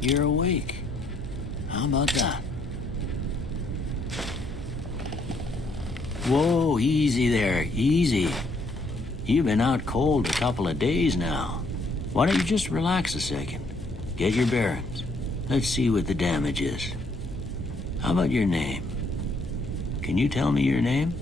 You're awake. How about that? Whoa, easy there, easy. You've been out cold a couple of days now. Why don't you just relax a second? Get your bearings. Let's see what the damage is. How about your name? Can you tell me your name?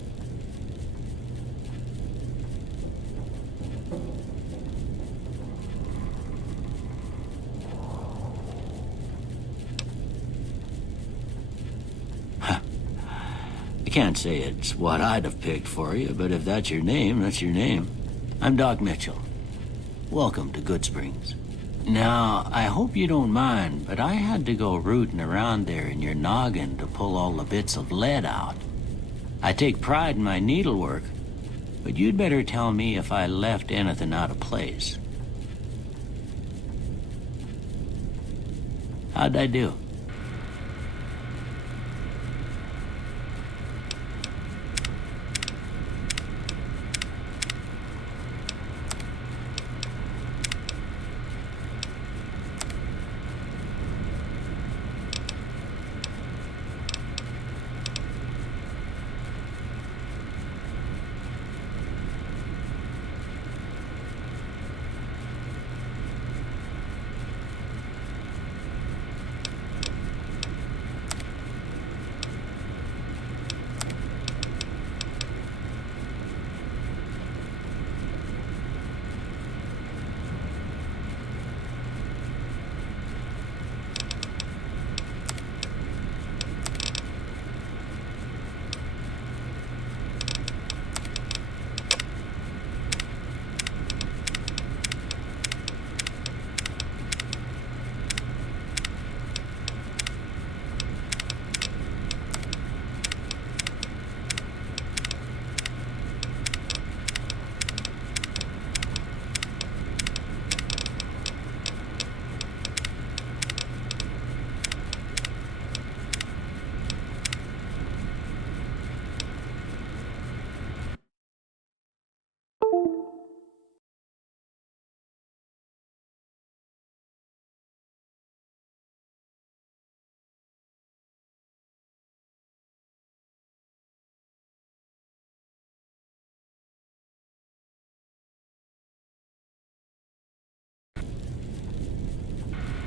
I can't say it's what I'd have picked for you, but if that's your name, that's your name. I'm Doc Mitchell. Welcome to Goodsprings. Now, I hope you don't mind, but I had to go rooting around there in your noggin to pull all the bits of lead out. I take pride in my needlework, but you'd better tell me if I left anything out of place. How'd I do?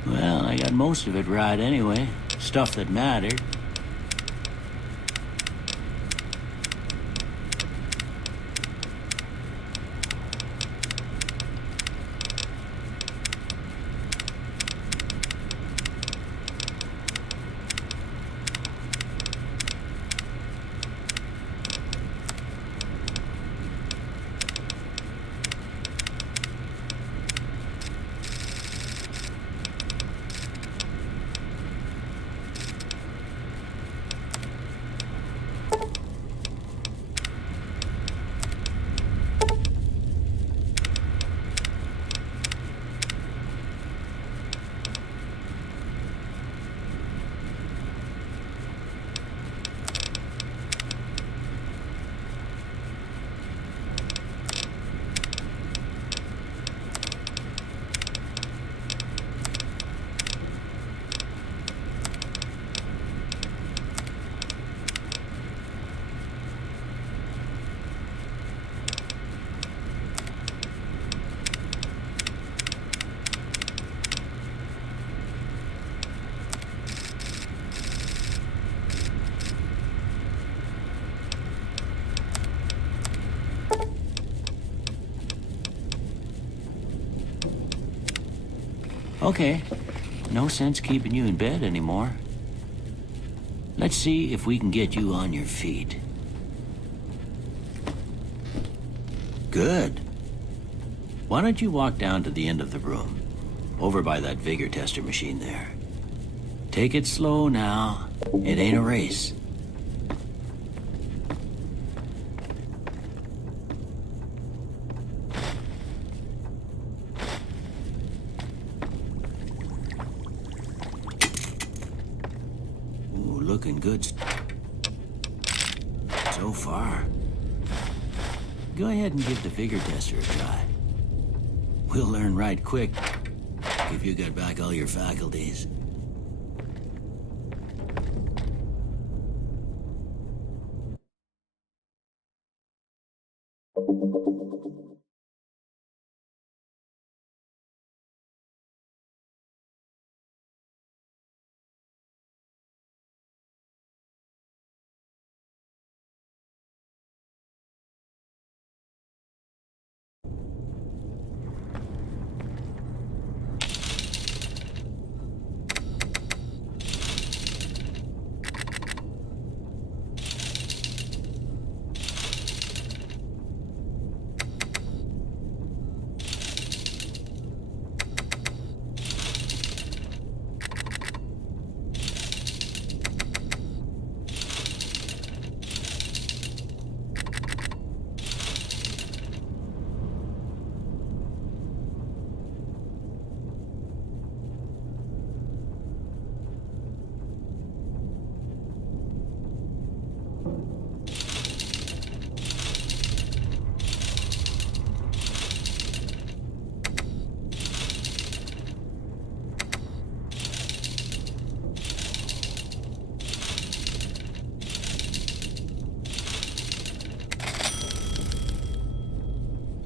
Well, I got most of it right anyway. Stuff that mattered. Okay, no sense keeping you in bed anymore. Let's see if we can get you on your feet. Good. Why don't you walk down to the end of the room, over by that vigor tester machine there. Take it slow now. It ain't a race. Looking good so far. Go ahead and give the vigor tester a try. We'll learn right quick if you get back all your faculties.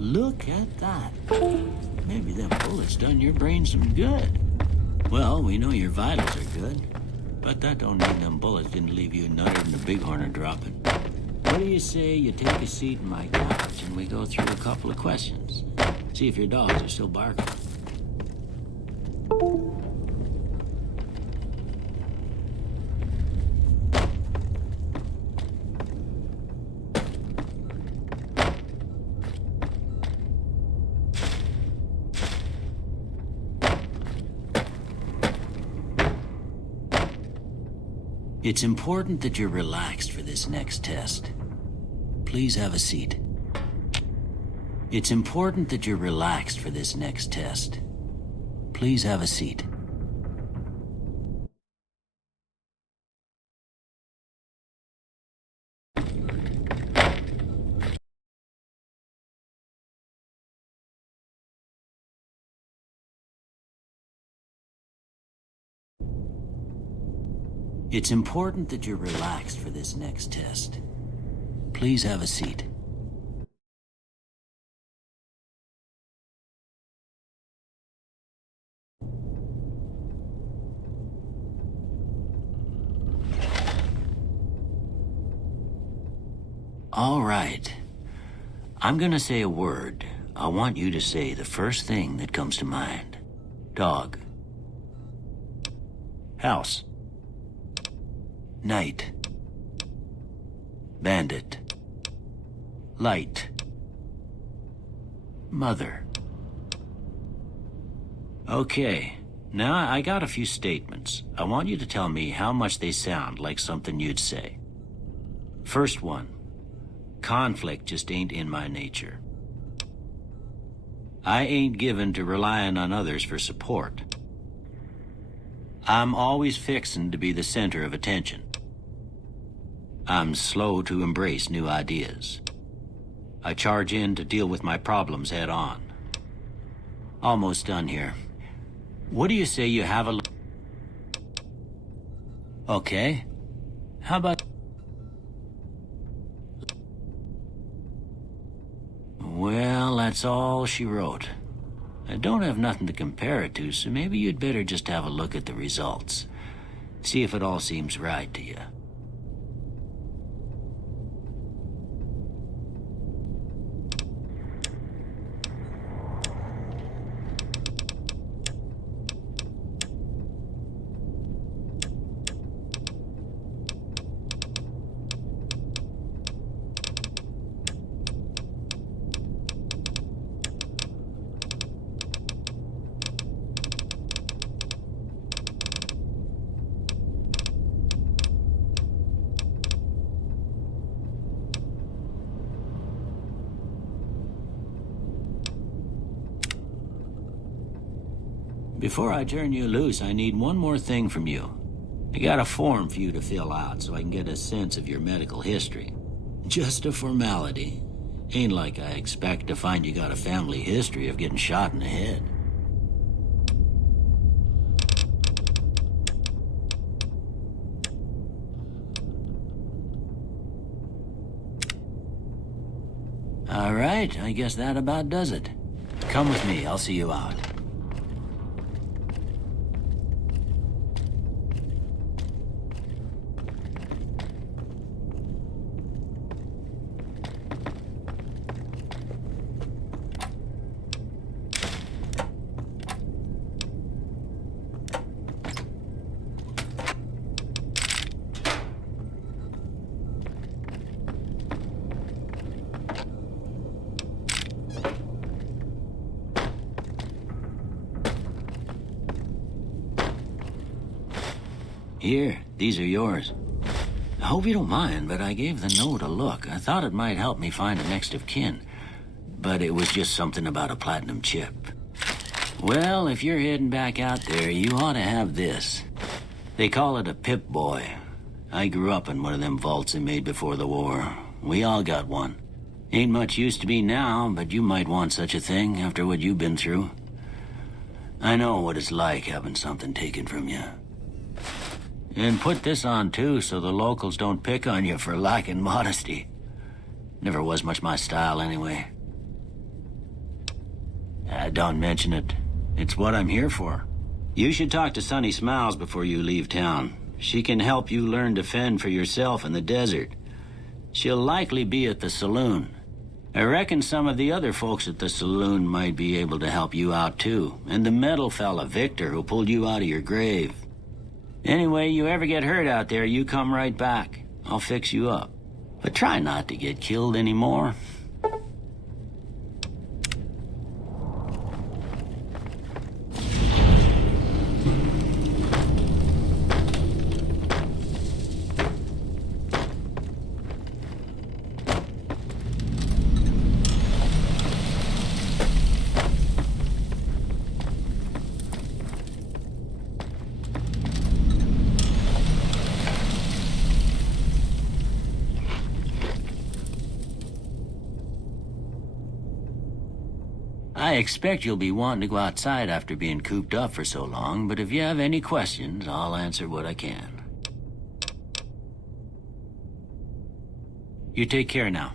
Look at that. Maybe them bullets done your brain some good. Well, we know your vitals are good, but that don't mean them bullets didn't leave you nutted and a bighorn are dropping. What do you say you take a seat in my couch and we go through a couple of questions? See if your dogs are still barking. It's important that you're relaxed for this next test. Please have a seat. It's important that you're relaxed for this next test. Please have a seat. It's important that you're relaxed for this next test. Please have a seat. All right. I'm gonna say a word. I want you to say the first thing that comes to mind. Dog. House. Night. Bandit. Light. Mother. Okay, now I got a few statements. I want you to tell me how much they sound like something you'd say. First one. Conflict just ain't in my nature. I ain't given to relying on others for support. I'm always fixin' to be the center of attention. I'm slow to embrace new ideas. I charge in to deal with my problems head on. Almost done here. What do you say you have a... Okay. How about... Well, that's all she wrote. I don't have nothing to compare it to, so maybe you'd better just have a look at the results. See if it all seems right to you. Before I turn you loose, I need one more thing from you. I got a form for you to fill out so I can get a sense of your medical history. Just a formality. Ain't like I expect to find you got a family history of getting shot in the head. All right, I guess that about does it. Come with me, I'll see you out. Here, these are yours. I hope you don't mind, but I gave the note a look. I thought it might help me find a next of kin. But it was just something about a platinum chip. Well, if you're heading back out there, you ought to have this. They call it a Pip-Boy. I grew up in one of them vaults they made before the war. We all got one. Ain't much use to me now, but you might want such a thing after what you've been through. I know what it's like having something taken from you. And put this on, too, so the locals don't pick on you for lacking modesty. Never was much my style, anyway. Don't mention it. It's what I'm here for. You should talk to Sunny Smiles before you leave town. She can help you learn to fend for yourself in the desert. She'll likely be at the saloon. I reckon some of the other folks at the saloon might be able to help you out, too. And the metal fella, Victor, who pulled you out of your grave. Anyway, you ever get hurt out there, you come right back. I'll fix you up. But try not to get killed anymore. I expect you'll be wanting to go outside after being cooped up for so long, but if you have any questions, I'll answer what I can. You take care now.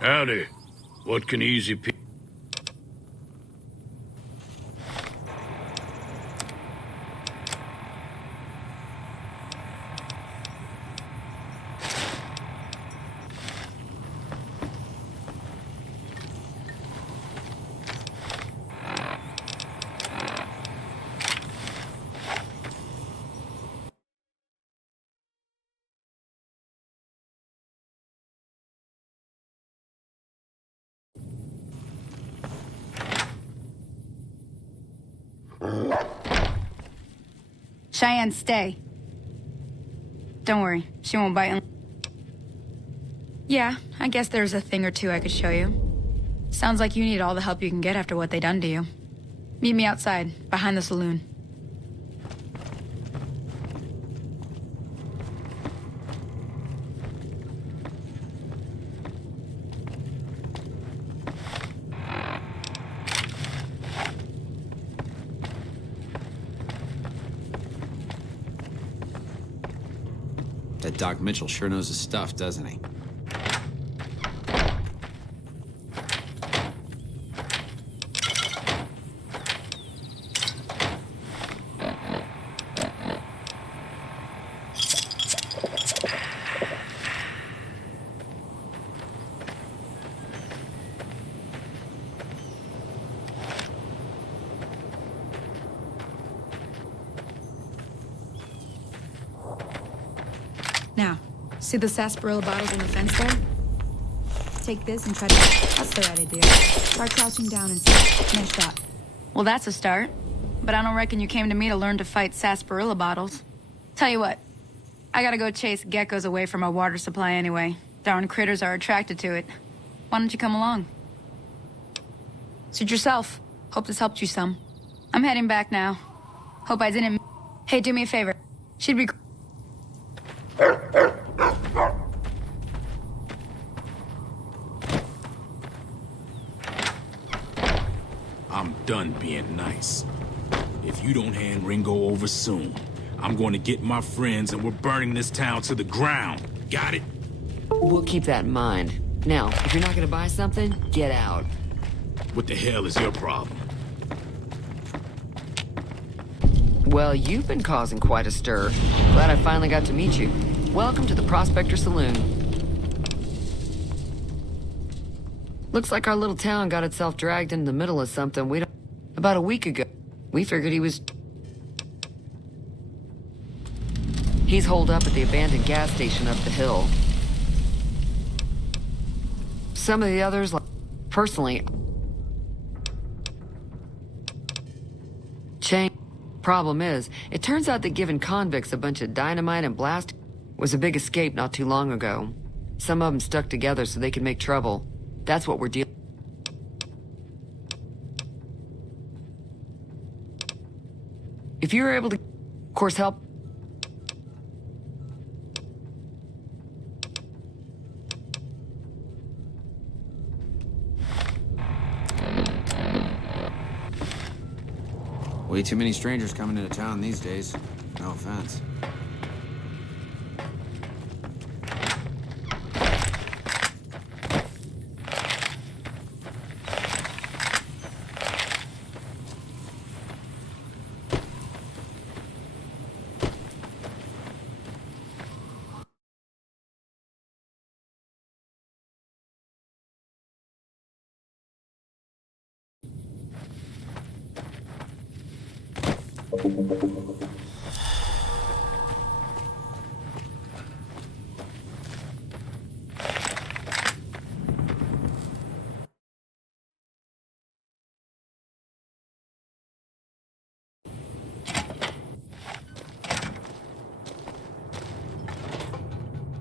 Howdy. What can easy people... Cheyenne, stay. Don't worry, she won't bite. Yeah, I guess there's a thing or two I could show you. Sounds like you need all the help you can get after what they done to you. Meet me outside, behind the saloon. That Doc Mitchell sure knows his stuff, doesn't he? Now, see the sarsaparilla bottles on the fence there? Take this and try to... That's the right idea. Start crouching down and see. Nice shot. Well, that's a start. But I don't reckon you came to me to learn to fight sarsaparilla bottles. Tell you what, I gotta go chase geckos away from our water supply anyway. Darn critters are attracted to it. Why don't you come along? Suit yourself. Hope this helped you some. I'm heading back now. Hope I didn't... Hey, do me a favor. She'd be... I'm done being nice. If you don't hand Ringo over soon, I'm going to get my friends and we're burning this town to the ground. Got it? We'll keep that in mind. Now, if you're not gonna buy something, get out. What the hell is your problem? Well, you've been causing quite a stir. Glad I finally got to meet you. Welcome to the Prospector Saloon. Looks like our little town got itself dragged into the middle of something we don't... About a week ago, we figured he was... He's holed up at the abandoned gas station up the hill. Some of the others, like... Personally... Chang... Problem is, it turns out that giving convicts a bunch of dynamite and blast was a big escape not too long ago. Some of them stuck together so they could make trouble. That's what we're dealing. If you were able to, of course, help. Way too many strangers coming into town these days. No offense.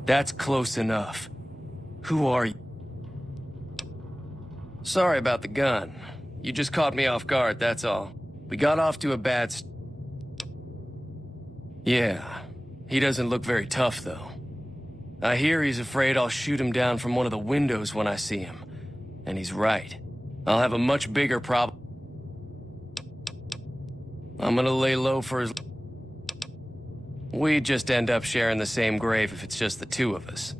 That's close enough. Who are you? Sorry about the gun. You just caught me off guard, that's all. We got off to a bad Yeah, he doesn't look very tough, though. I hear he's afraid I'll shoot him down from one of the windows when I see him. And he's right. I'll have a much bigger problem. I'm gonna lay low for his... We just end up sharing the same grave if it's just the two of us.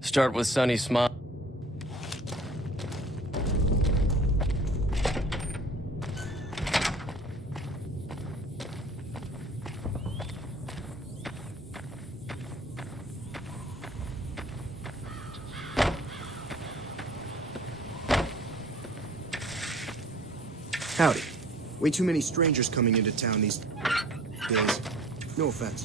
Start with Sonny Smile. Howdy. Way too many strangers coming into town these days. No offense.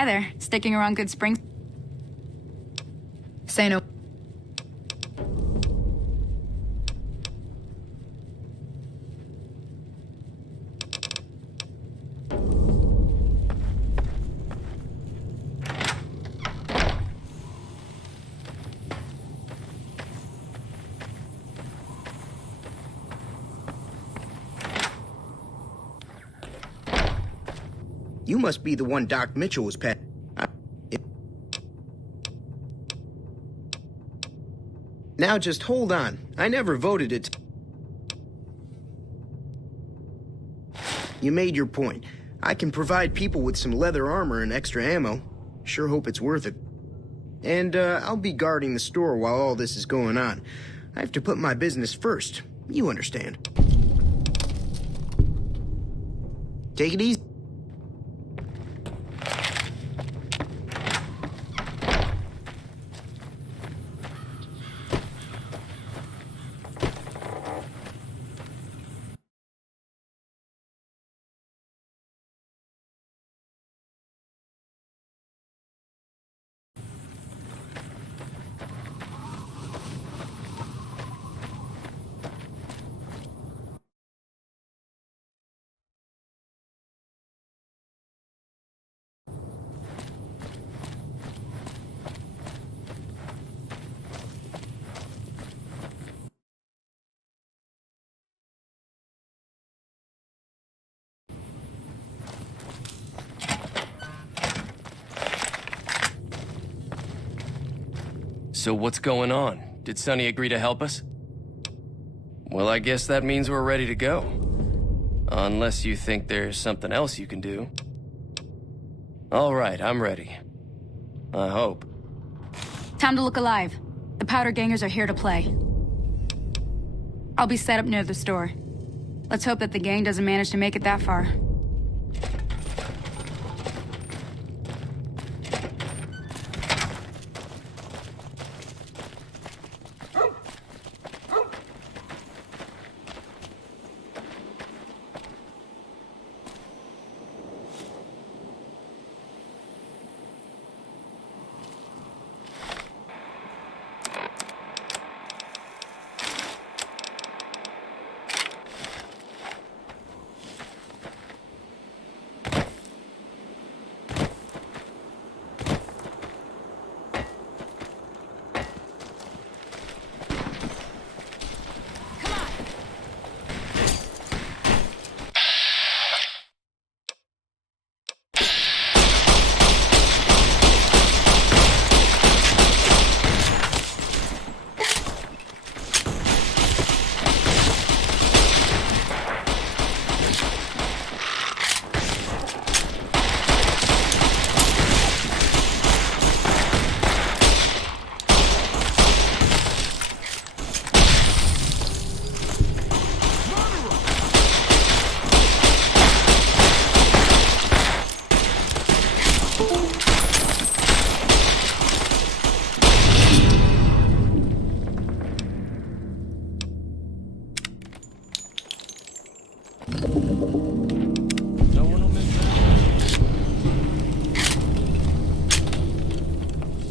Hi there. Sticking around Good Springs? Say no. You must be the one Doc Mitchell was pet. Now just hold on. I never voted it. You made your point. I can provide people with some leather armor and extra ammo. Sure hope it's worth it. And I'll be guarding the store while all this is going on. I have to put my business first. You understand. Take it easy. So what's going on? Did Sonny agree to help us? Well, I guess that means we're ready to go. Unless you think there's something else you can do. All right, I'm ready. I hope. Time to look alive. The powder gangers are here to play. I'll be set up near the store. Let's hope that the gang doesn't manage to make it that far.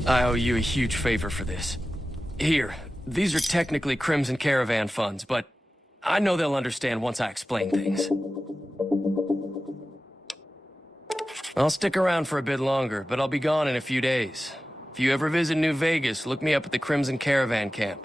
I owe you a huge favor for this. Here, these are technically Crimson Caravan funds, but I know they'll understand once I explain things. I'll stick around for a bit longer, but I'll be gone in a few days. If you ever visit New Vegas, look me up at the Crimson Caravan camp.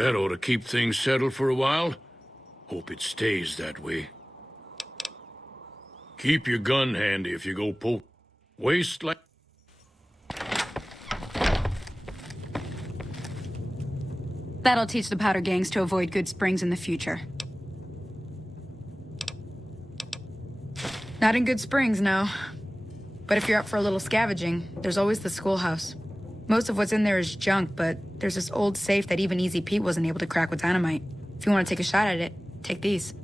That ought to keep things settled for a while. Hope it stays that way. Keep your gun handy if you go poke. Waste like... That'll teach the powder gangs to avoid Good Springs in the future. Not in Good Springs, no. But if you're up for a little scavenging, there's always the schoolhouse. Most of what's in there is junk, but there's this old safe that even Easy Pete wasn't able to crack with dynamite. If you want to take a shot at it, take these.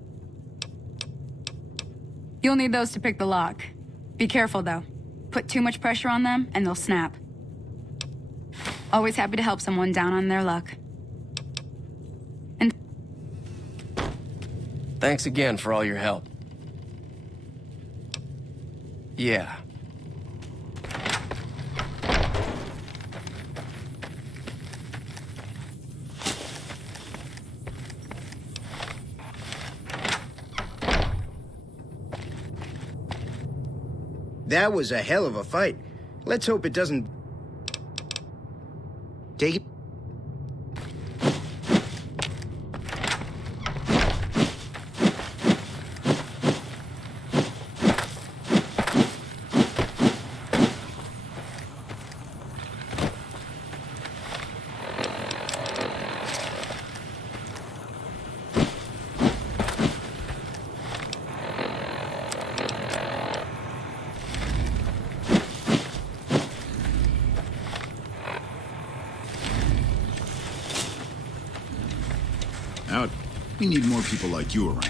You'll need those to pick the lock. Be careful, though. Put too much pressure on them, and they'll snap. Always happy to help someone down on their luck. And Thanks again for all your help. Yeah. That was a hell of a fight. Let's hope it doesn't... Take it. Out. We need more people like you around.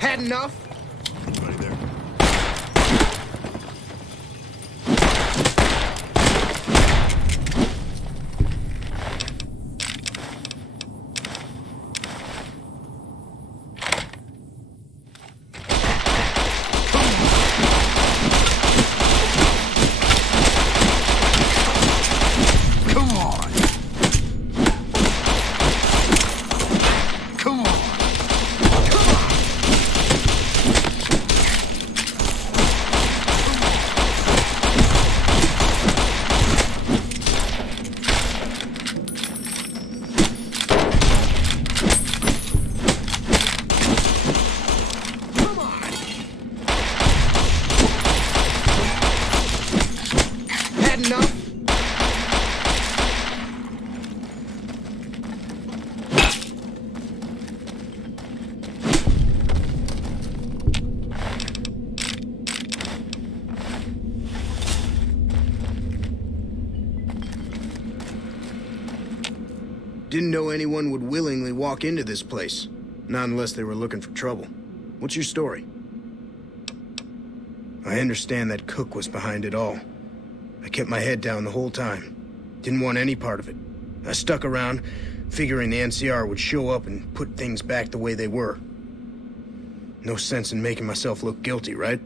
Had enough? Anybody there? Come on! Come on! Had enough? Didn't know anyone would willingly walk into this place. Not unless they were looking for trouble. What's your story? I understand that Cook was behind it all. I kept my head down the whole time. Didn't want any part of it. I stuck around, figuring the NCR would show up and put things back the way they were. No sense in making myself look guilty, right?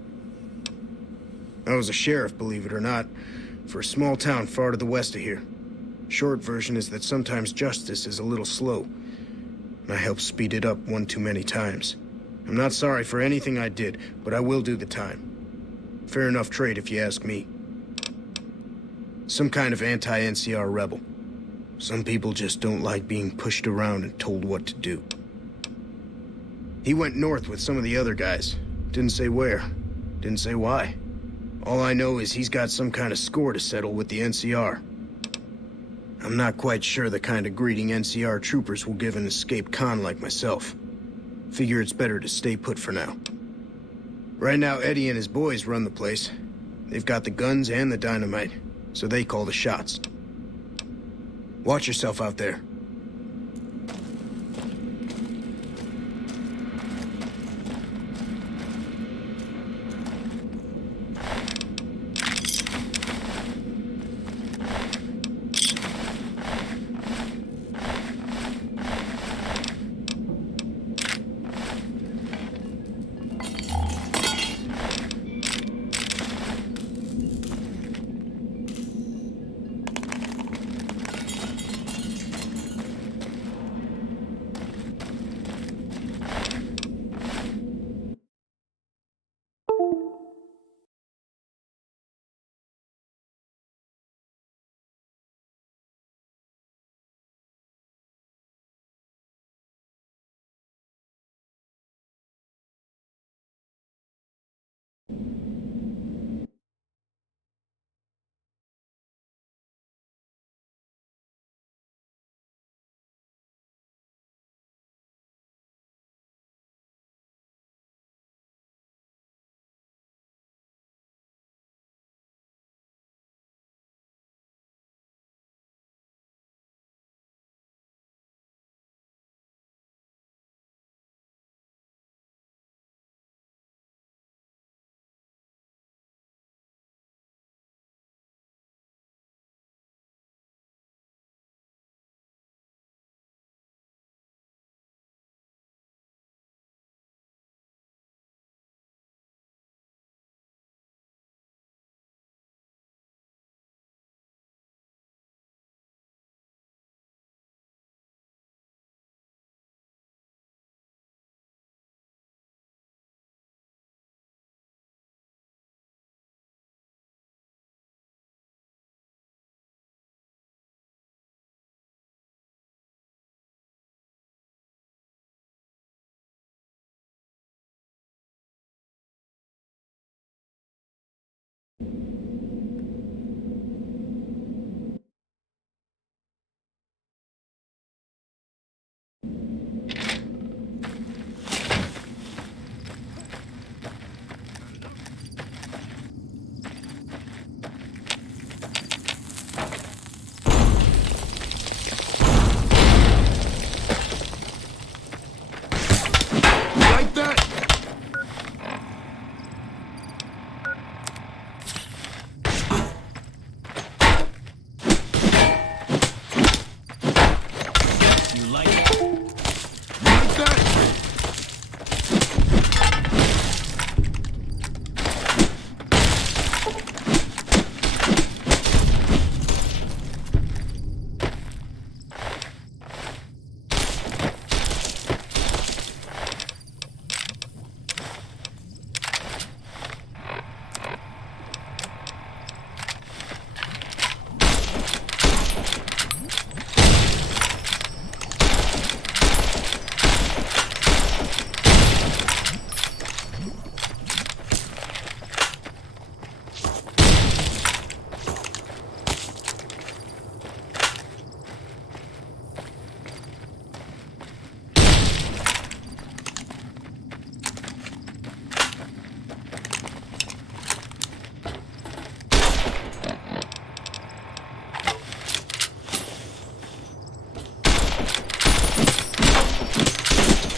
I was a sheriff, believe it or not, for a small town far to the west of here. Short version is that sometimes justice is a little slow, and I helped speed it up one too many times. I'm not sorry for anything I did, but I will do the time. Fair enough trade if you ask me. Some kind of anti-NCR rebel. Some people just don't like being pushed around and told what to do. He went north with some of the other guys. Didn't say where. Didn't say why. All I know is he's got some kind of score to settle with the NCR. I'm not quite sure the kind of greeting NCR troopers will give an escaped con like myself. Figure it's better to stay put for now. Right now, Eddie and his boys run the place. They've got the guns and the dynamite, so they call the shots. Watch yourself out there.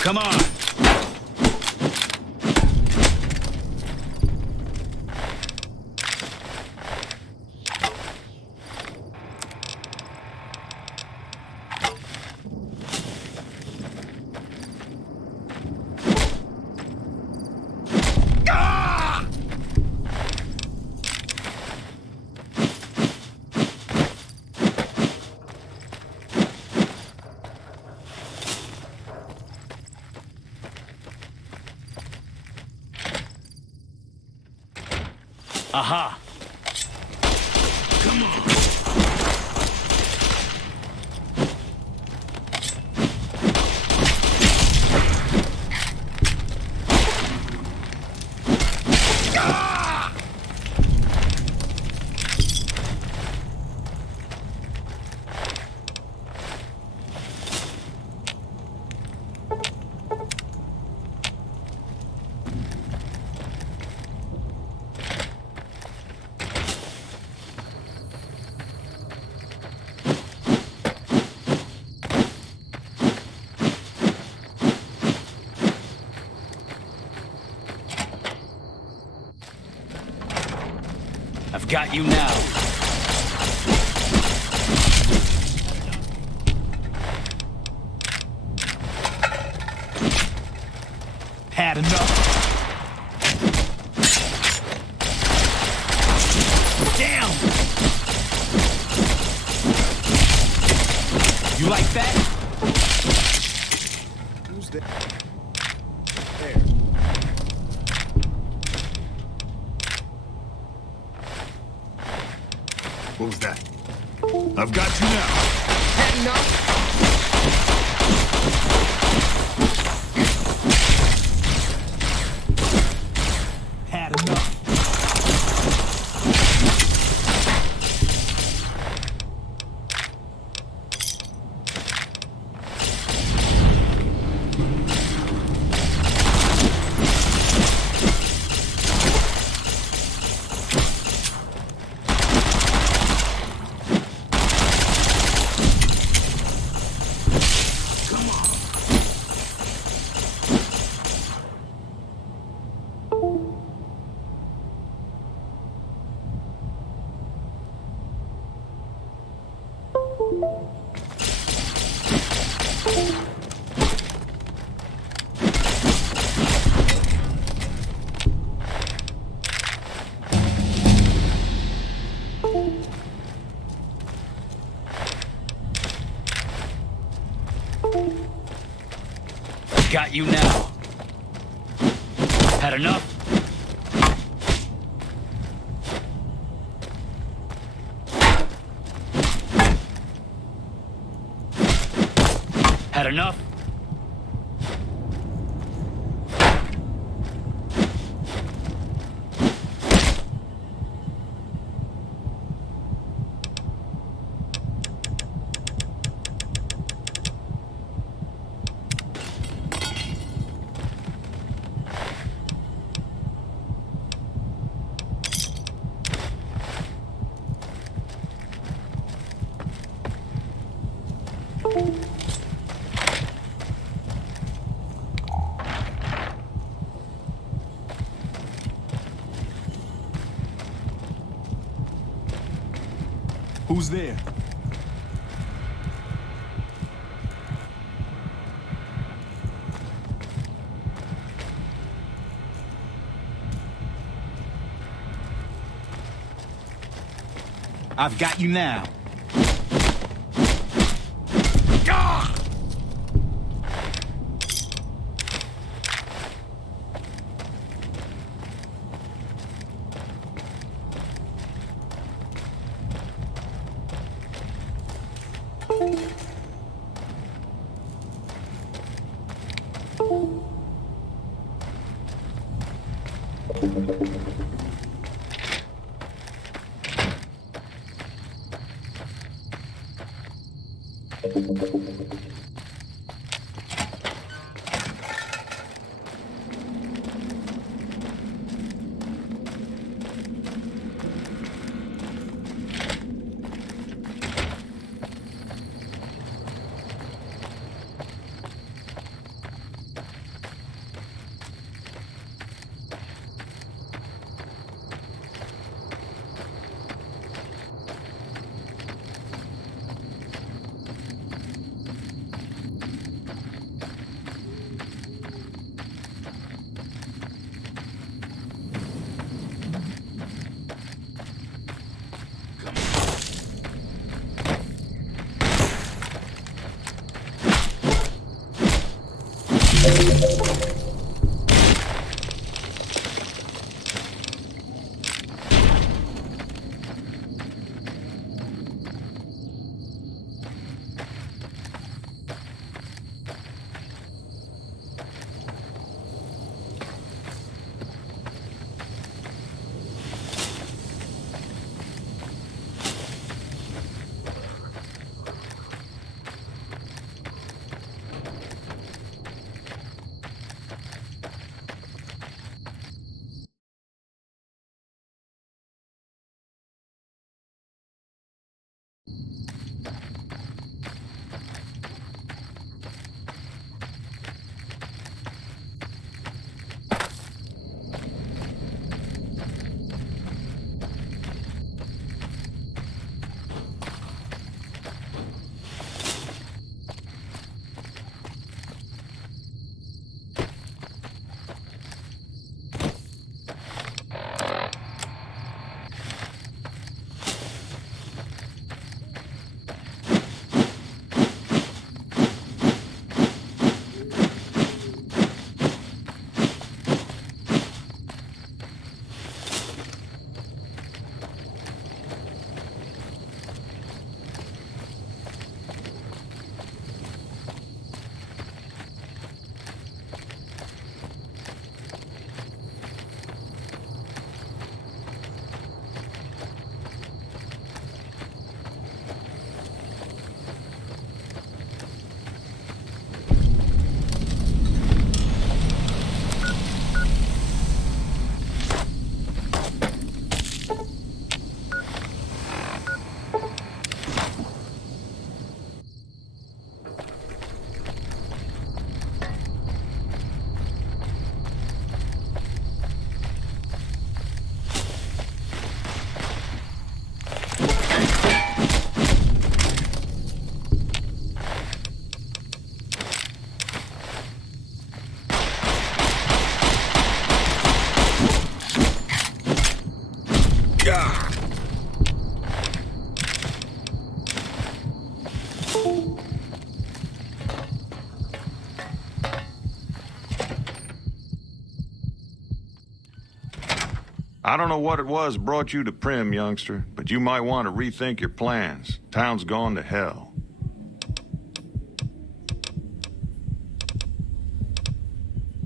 Come on! Aha! Come on. I've got you now. Had enough. Damn! You like that? Who's there? What was that? I've got you now. Had enough? Had enough. Got you now. Had enough? Had enough? Who's there? I've got you now. I don't know what it was brought you to Primm, youngster, but you might want to rethink your plans. Town's gone to hell.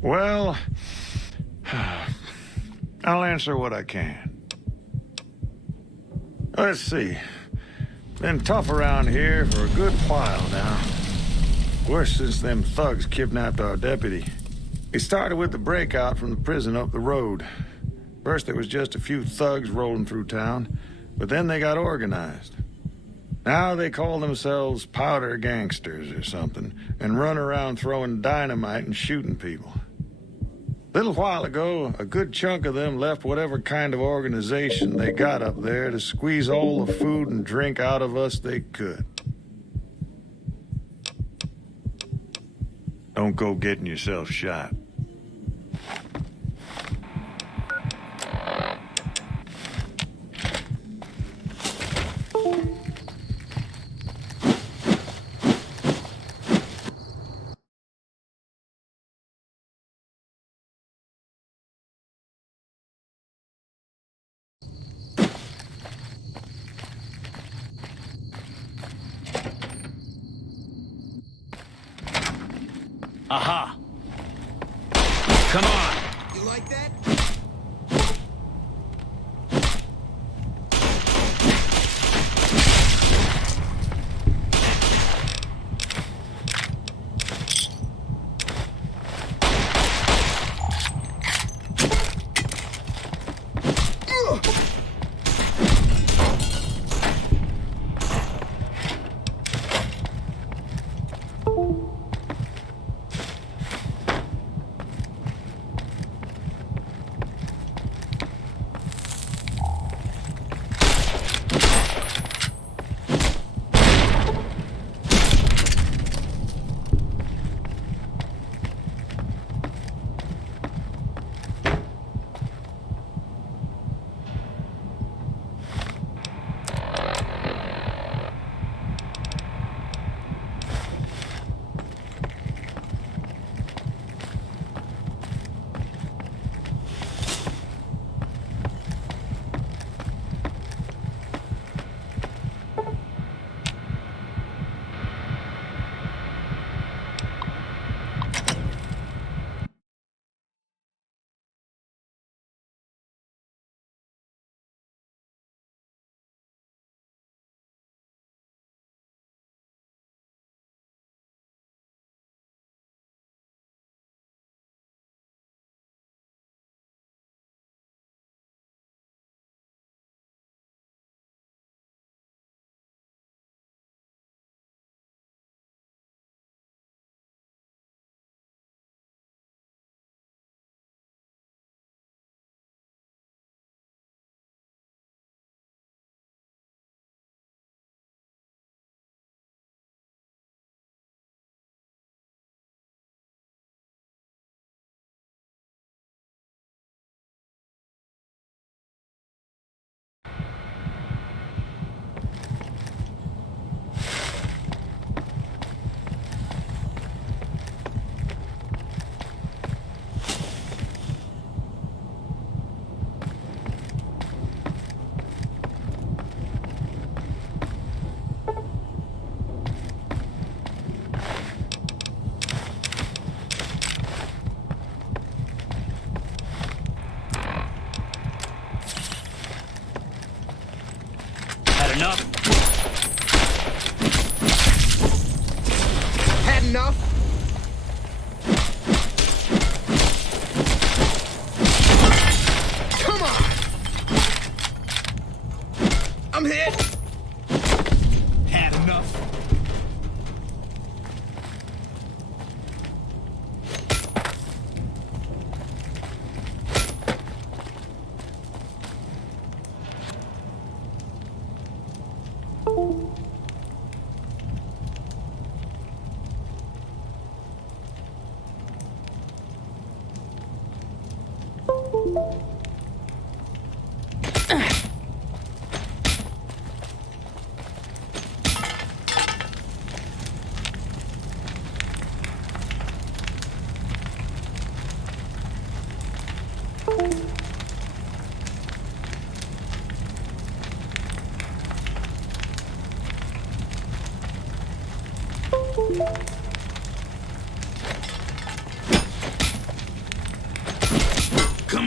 Well, I'll answer what I can. Let's see. Been tough around here for a good while now. Worse since them thugs kidnapped our deputy. It started with the breakout from the prison up the road. First there was just a few thugs rolling through town, but then they got organized. Now they call themselves powder gangsters or something, and run around throwing dynamite and shooting people. A little while ago, a good chunk of them left whatever kind of organization they got up there to squeeze all the food and drink out of us they could. Don't go getting yourself shot. Aha! Come on! You like that?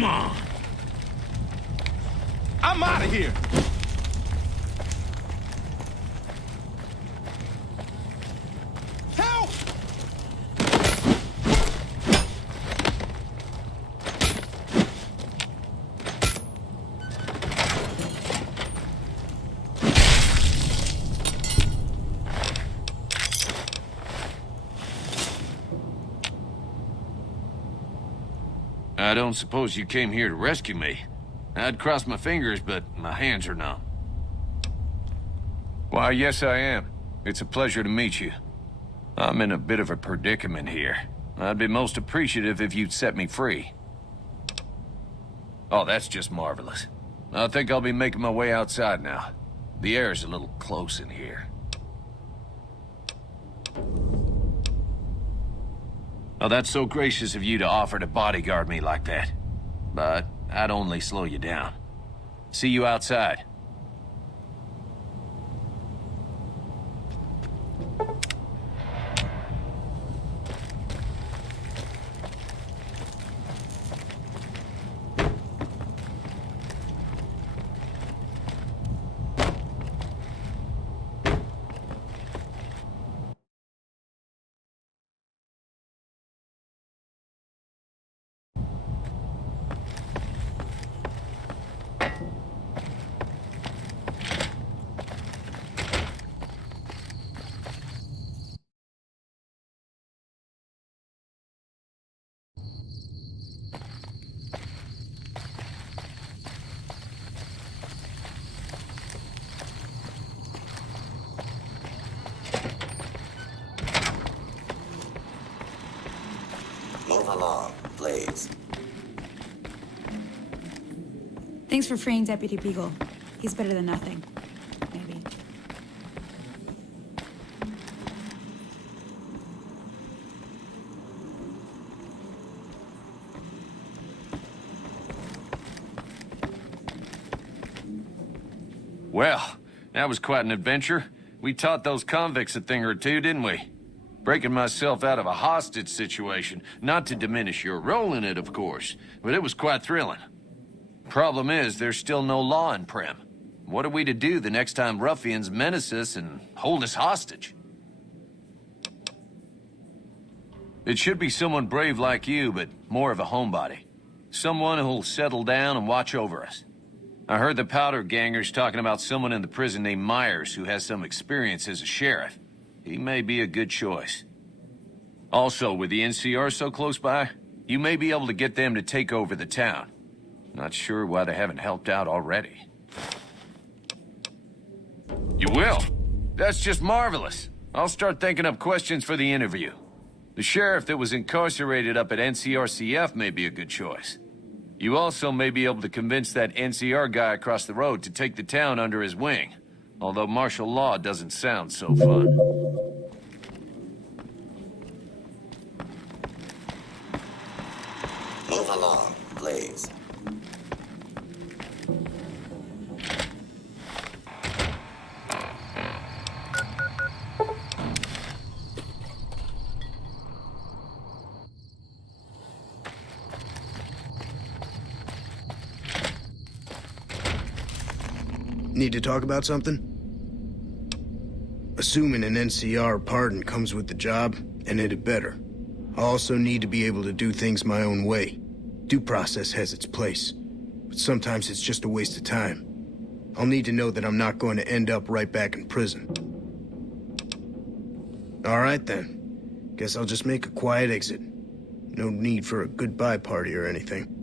Come on! I'm out of here! Help! I don't suppose you came here to rescue me. I'd cross my fingers, but my hands are numb. Why, yes I am. It's a pleasure to meet you. I'm in a bit of a predicament here. I'd be most appreciative if you'd set me free. Oh, that's just marvelous. I think I'll be making my way outside now. The air's a little close in here. Oh, that's so gracious of you to offer to bodyguard me like that. But I'd only slow you down. See you outside. Move along, please. Thanks for freeing Deputy Beagle. He's better than nothing. Maybe. Well, that was quite an adventure. We taught those convicts a thing or two, didn't we? Breaking myself out of a hostage situation, not to diminish your role in it, of course, but it was quite thrilling. Problem is, there's still no law in Primm. What are we to do the next time ruffians menace us and hold us hostage? It should be someone brave like you, but more of a homebody. Someone who'll settle down and watch over us. I heard the Powder Gangers talking about someone in the prison named Myers who has some experience as a sheriff. He may be a good choice. Also, with the NCR so close by, you may be able to get them to take over the town. Not sure why they haven't helped out already. You will? That's just marvelous. I'll start thinking up questions for the interview. The sheriff that was incarcerated up at NCRCF may be a good choice. You also may be able to convince that NCR guy across the road to take the town under his wing. Although martial law doesn't sound so fun. Move along, please. Need to talk about something? Assuming an NCR pardon comes with the job, and it had better. I also need to be able to do things my own way. Due process has its place, but sometimes it's just a waste of time. I'll need to know that I'm not going to end up right back in prison. All right then. Guess I'll just make a quiet exit. No need for a goodbye party or anything.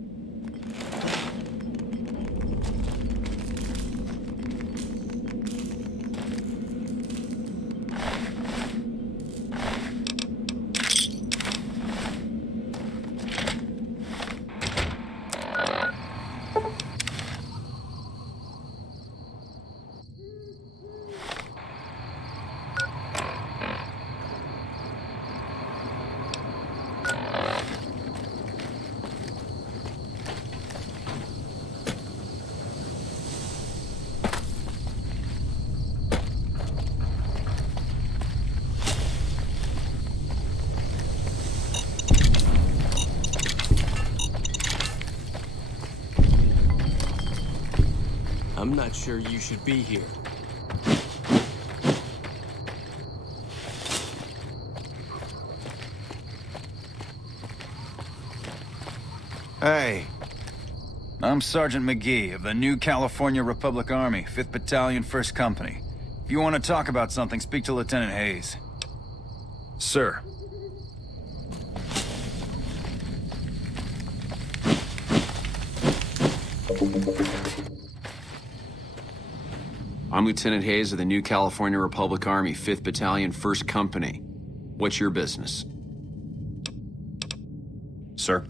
I'm not sure you should be here. Hey, I'm Sergeant McGee of the New California Republic Army, 5th Battalion, 1st Company. If you want to talk about something, speak to Lieutenant Hayes. Sir. I'm Lieutenant Hayes of the New California Republic Army, 5th Battalion, 1st Company. What's your business? Sir.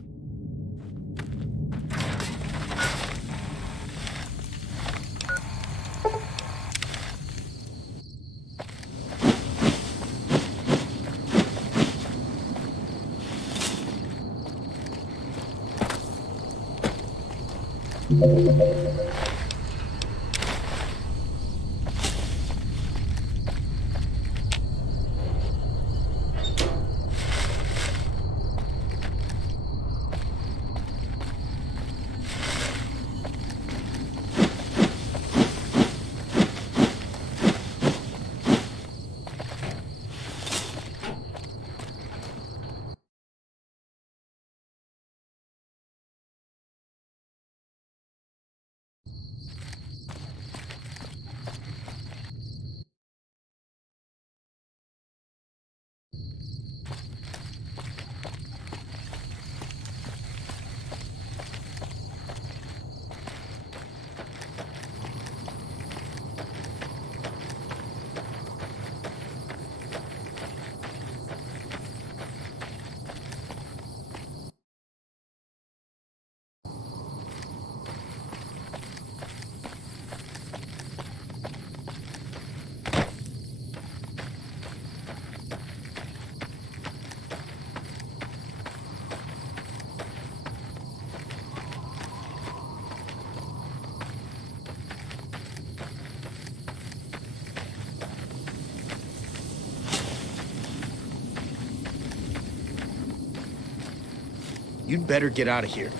You'd better get out of here.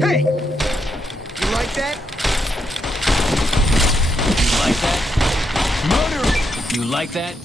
Hey! You like that? You like that? Motor! You like that?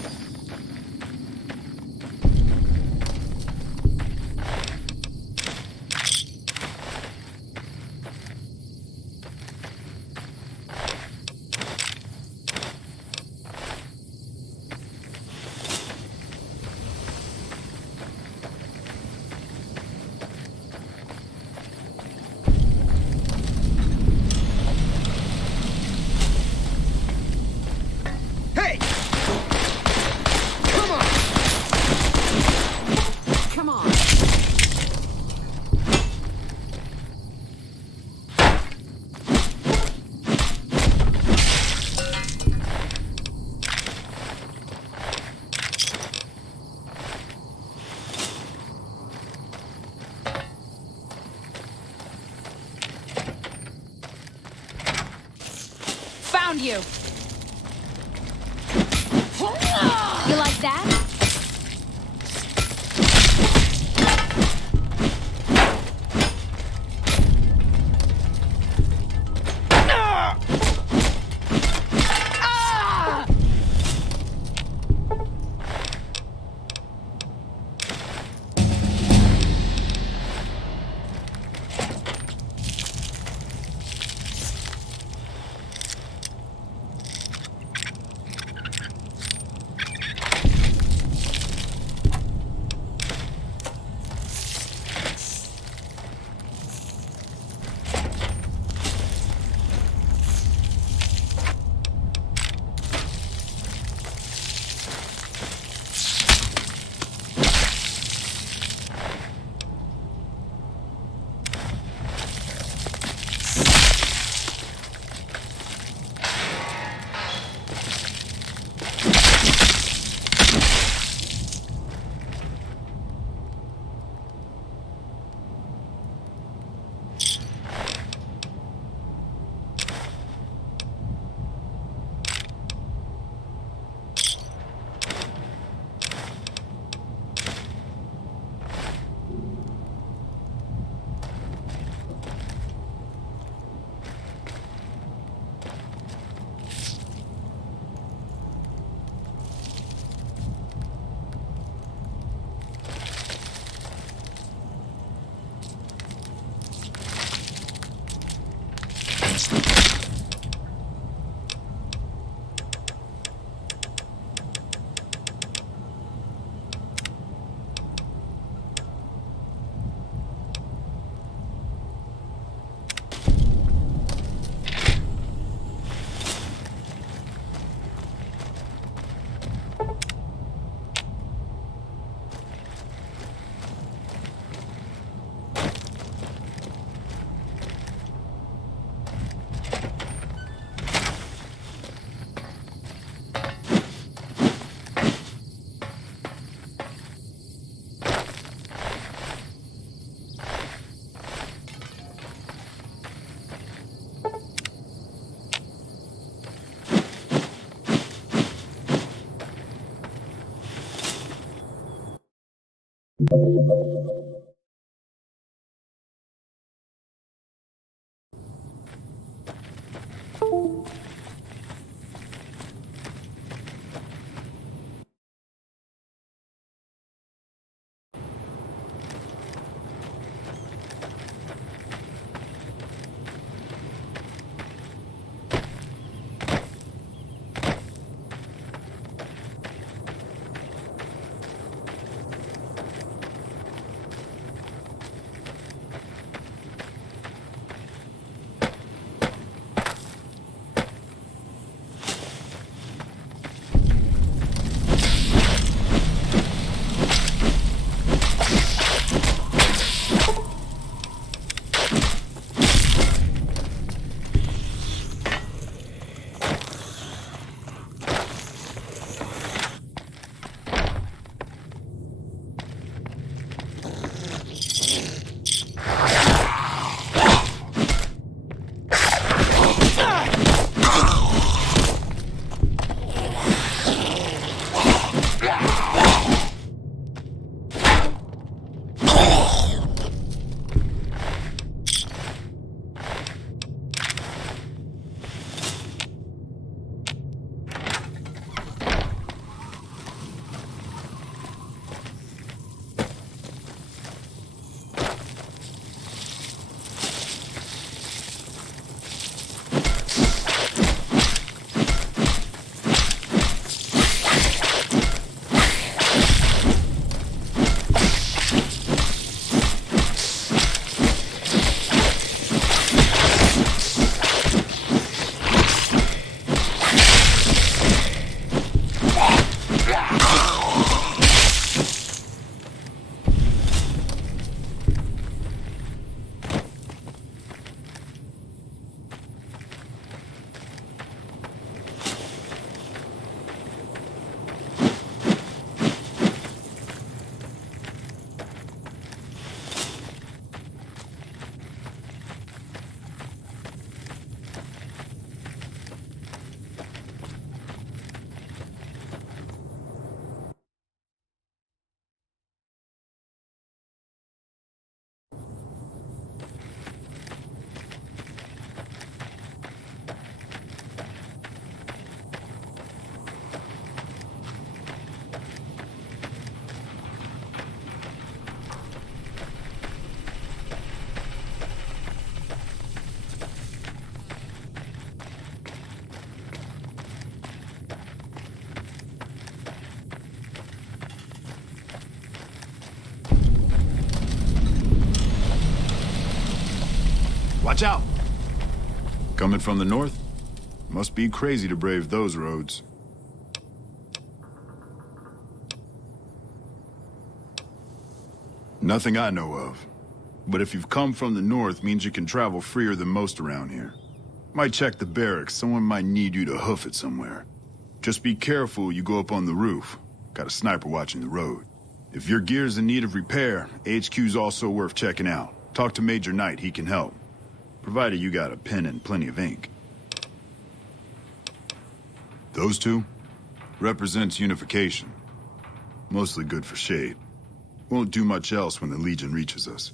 Hey! Come on! Come on. Found you! You like that? Watch out! Coming from the north? Must be crazy to brave those roads. Nothing I know of. But if you've come from the north, means you can travel freer than most around here. Might check the barracks, someone might need you to hoof it somewhere. Just be careful you go up on the roof. Got a sniper watching the road. If your gear's in need of repair, HQ's also worth checking out. Talk to Major Knight, he can help. Provided you got a pen and plenty of ink. Those two? Represents unification. Mostly good for shade. Won't do much else when the Legion reaches us.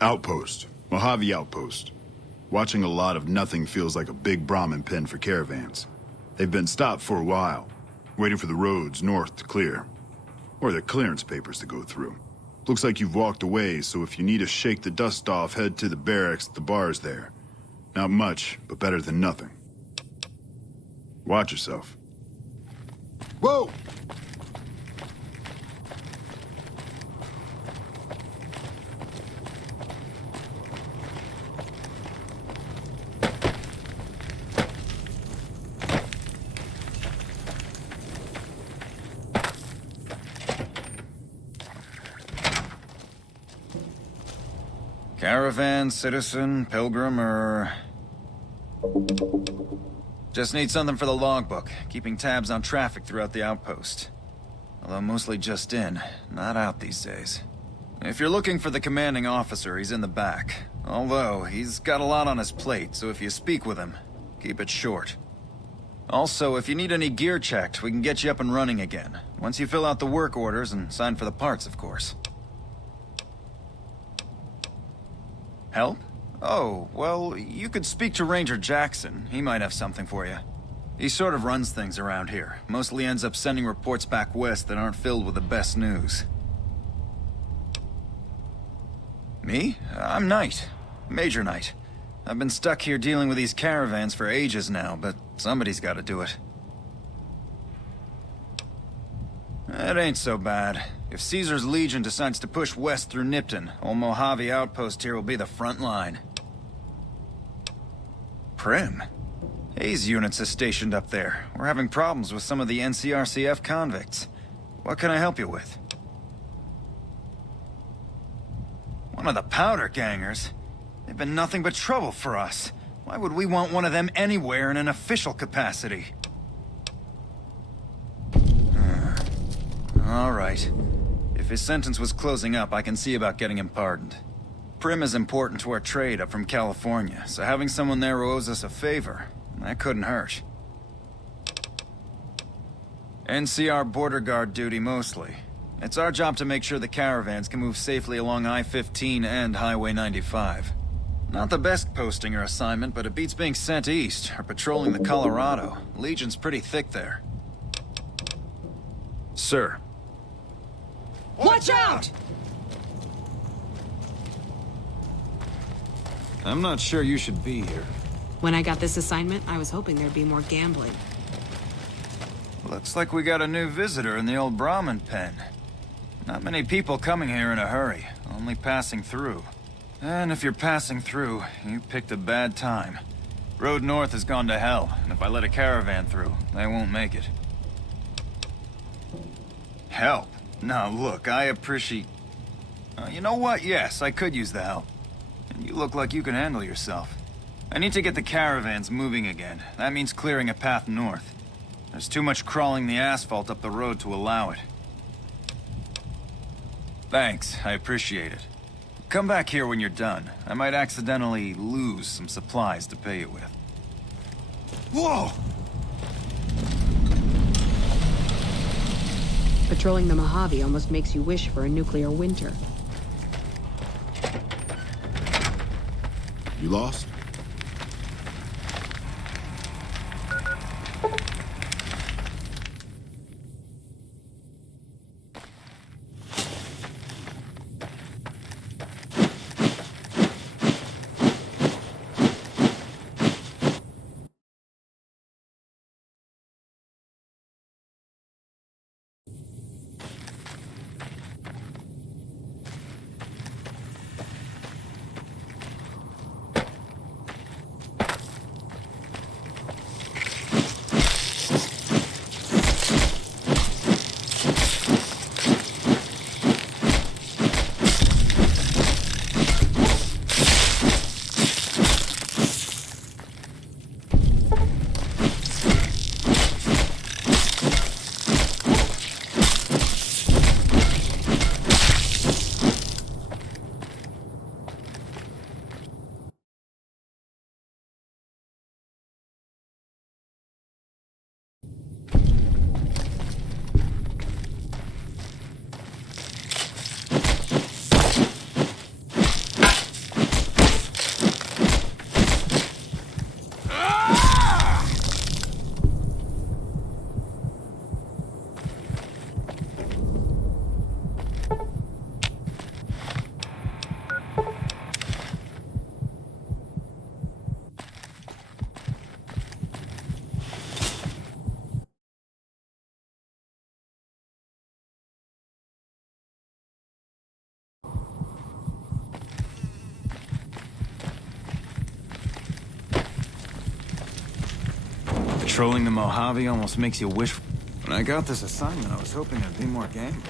Outpost. Mojave Outpost. Watching a lot of nothing feels like a big Brahmin pen for caravans. They've been stopped for a while, waiting for the roads north to clear. Or their clearance papers to go through. Looks like you've walked away, so if you need to shake the dust off, head to the barracks at the bars there. Not much, but better than nothing. Watch yourself. Whoa! Caravan, citizen, pilgrim, or... Just need something for the logbook, keeping tabs on traffic throughout the outpost. Although mostly just in, not out these days. If you're looking for the commanding officer, he's in the back. Although, he's got a lot on his plate, so if you speak with him, keep it short. Also, if you need any gear checked, we can get you up and running again. Once you fill out the work orders and sign for the parts, of course. Help? Oh, well, you could speak to Ranger Jackson. He might have something for you. He sort of runs things around here. Mostly ends up sending reports back west that aren't filled with the best news. Me? I'm Knight. Major Knight. I've been stuck here dealing with these caravans for ages now, but somebody's got to do it. It ain't so bad. If Caesar's Legion decides to push west through Nipton, old Mojave Outpost here will be the front line. Prim? Hayes units is stationed up there. We're having problems with some of the NCRCF convicts. What can I help you with? One of the powder gangers? They've been nothing but trouble for us. Why would we want one of them anywhere in an official capacity? All right. If his sentence was closing up, I can see about getting him pardoned. Prim is important to our trade up from California, so having someone there who owes us a favor, that couldn't hurt. NCR border guard duty mostly. It's our job to make sure the caravans can move safely along I-15 and Highway 95. Not the best posting or assignment, but it beats being sent east or patrolling the Colorado. Legion's pretty thick there. Sir. Watch out! I'm not sure you should be here. When I got this assignment, I was hoping there'd be more gambling. Looks like we got a new visitor in the old Brahmin pen. Not many people coming here in a hurry, only passing through. And if you're passing through, you picked a bad time. Road north has gone to hell, and if I let a caravan through, they won't make it. Help? Now look, I appreciate... you know what? Yes, I could use the help. And you look like you can handle yourself. I need to get the caravans moving again. That means clearing a path north. There's too much crawling the asphalt up the road to allow it. Thanks, I appreciate it. Come back here when you're done. I might accidentally lose some supplies to pay you with. Whoa! Patrolling the Mojave almost makes you wish for a nuclear winter. You lost? Patrolling the Mojave almost makes you wish... When I got this assignment, I was hoping there'd be more gambling.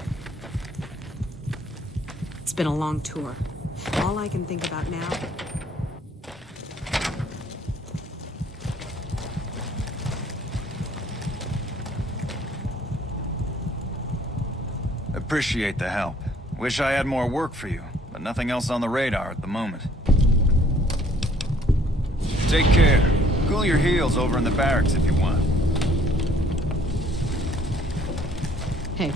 It's been a long tour. All I can think about now... Appreciate the help. Wish I had more work for you, but nothing else on the radar at the moment. Take care. Cool your heels over in the barracks if you want. Hey.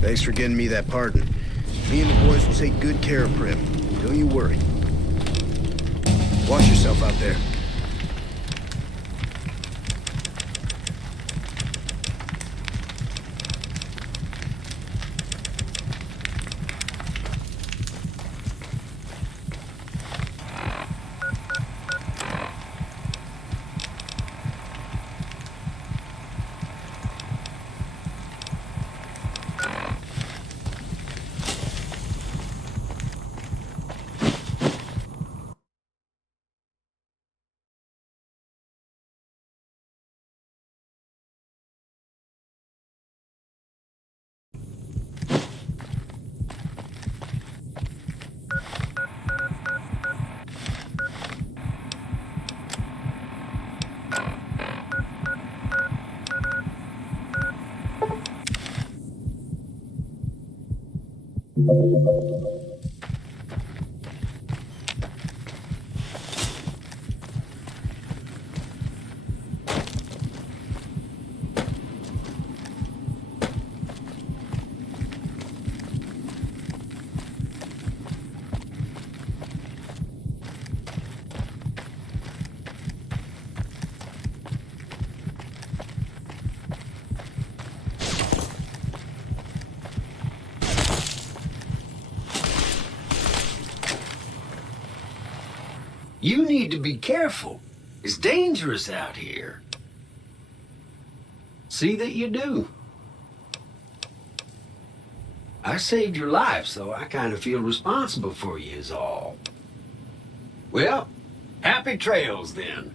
Thanks for getting me that pardon. Me and the boys will take good care of Prim. Don't you worry. Watch yourself out there. You need to be careful. It's dangerous out here. See that you do. I saved your life, so I kind of feel responsible for you is all. Well, happy trails then.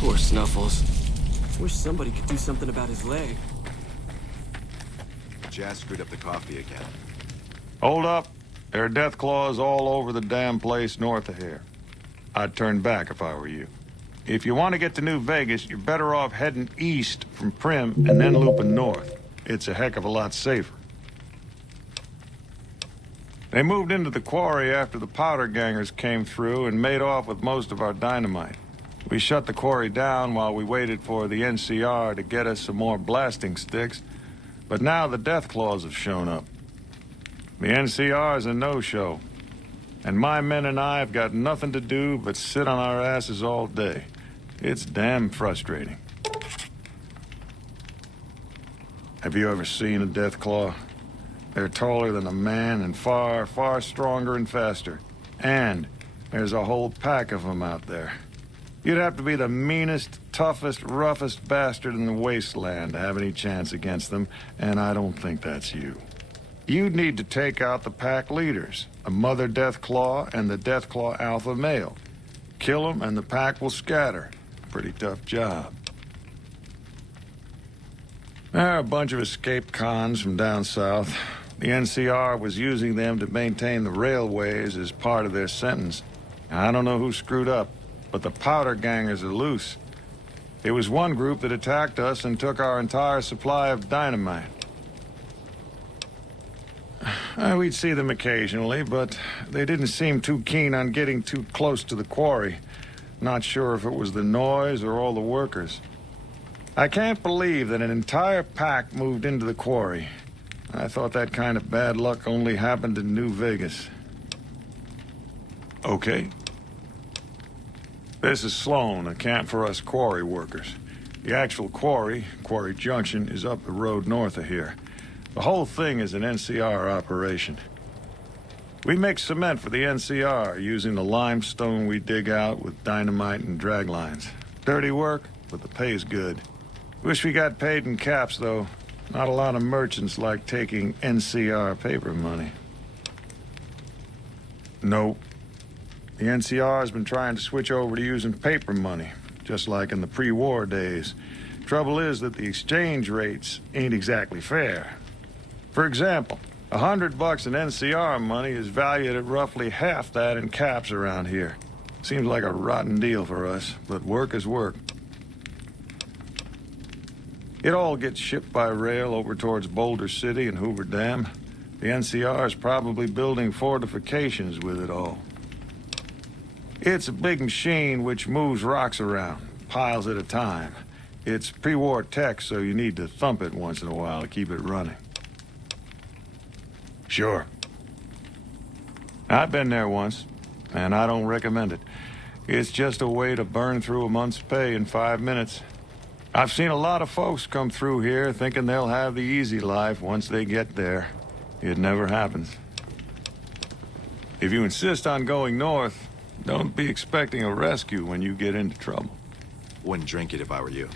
Poor Snuffles. Wish somebody could do something about his leg. Jazz screwed up the coffee again. Hold up. There are death claws all over the damn place north of here. I'd turn back if I were you. If you want to get to New Vegas, you're better off heading east from Primm and then looping north. It's a heck of a lot safer. They moved into the quarry after the powder gangers came through and made off with most of our dynamite. We shut the quarry down while we waited for the NCR to get us some more blasting sticks, but now the death claws have shown up. The NCR's a no-show, and my men and I have got nothing to do but sit on our asses all day. It's damn frustrating. Have you ever seen a death claw? They're taller than a man and far, far stronger and faster. And there's a whole pack of them out there. You'd have to be the meanest, toughest, roughest bastard in the wasteland to have any chance against them, and I don't think that's you. You'd need to take out the pack leaders, a mother Deathclaw and the Deathclaw alpha male. Kill them and the pack will scatter. Pretty tough job. There are a bunch of escaped cons from down south. The NCR was using them to maintain the railways as part of their sentence. I don't know who screwed up, but the powder gangers are loose. It was one group that attacked us and took our entire supply of dynamite. We'd see them occasionally, but they didn't seem too keen on getting too close to the quarry. Not sure if it was the noise or all the workers. I can't believe that an entire pack moved into the quarry. I thought that kind of bad luck only happened in New Vegas. Okay. This is Sloan, a camp for us quarry workers. The actual quarry, Quarry Junction, is up the road north of here. The whole thing is an NCR operation. We make cement for the NCR using the limestone we dig out with dynamite and drag lines. Dirty work, but the pay's good. Wish we got paid in caps, though. Not a lot of merchants like taking NCR paper money. Nope. The NCR's been trying to switch over to using paper money, just like in the pre-war days. Trouble is that the exchange rates ain't exactly fair. For example, $100 in NCR money is valued at roughly half that in caps around here. Seems like a rotten deal for us, but work is work. It all gets shipped by rail over towards Boulder City and Hoover Dam. The NCR is probably building fortifications with it all. It's a big machine which moves rocks around, piles at a time. It's pre-war tech, so you need to thump it once in a while to keep it running. Sure. I've been there once, and I don't recommend it. It's just a way to burn through a month's pay in 5 minutes. I've seen a lot of folks come through here thinking they'll have the easy life once they get there. It never happens. If you insist on going north, don't be expecting a rescue when you get into trouble. Wouldn't drink it if I were you.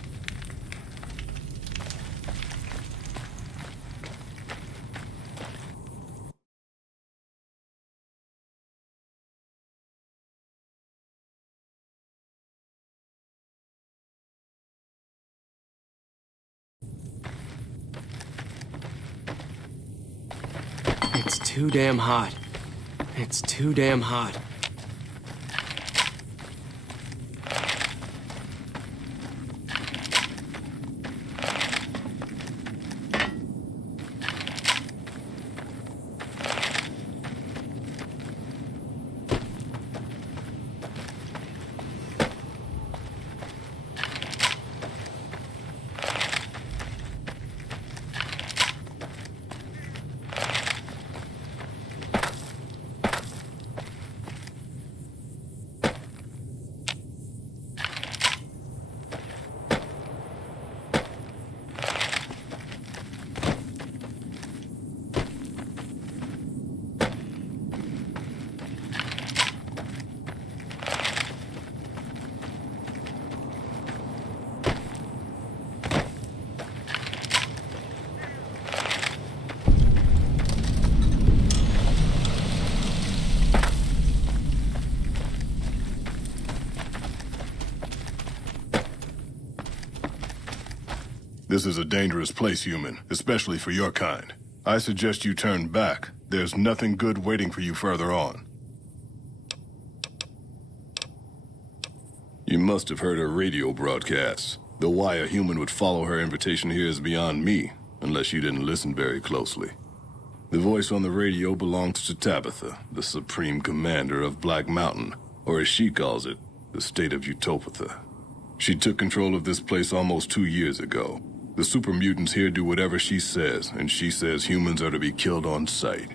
It's too damn hot. It's too damn hot. This is a dangerous place, human, especially for your kind. I suggest you turn back. There's nothing good waiting for you further on. You must have heard her radio broadcasts. Though why a human would follow her invitation here is beyond me, unless you didn't listen very closely. The voice on the radio belongs to Tabitha, the supreme commander of Black Mountain, or as she calls it, the state of Utopatha. She took control of this place almost 2 years ago. The super mutants here do whatever she says, and she says humans are to be killed on sight.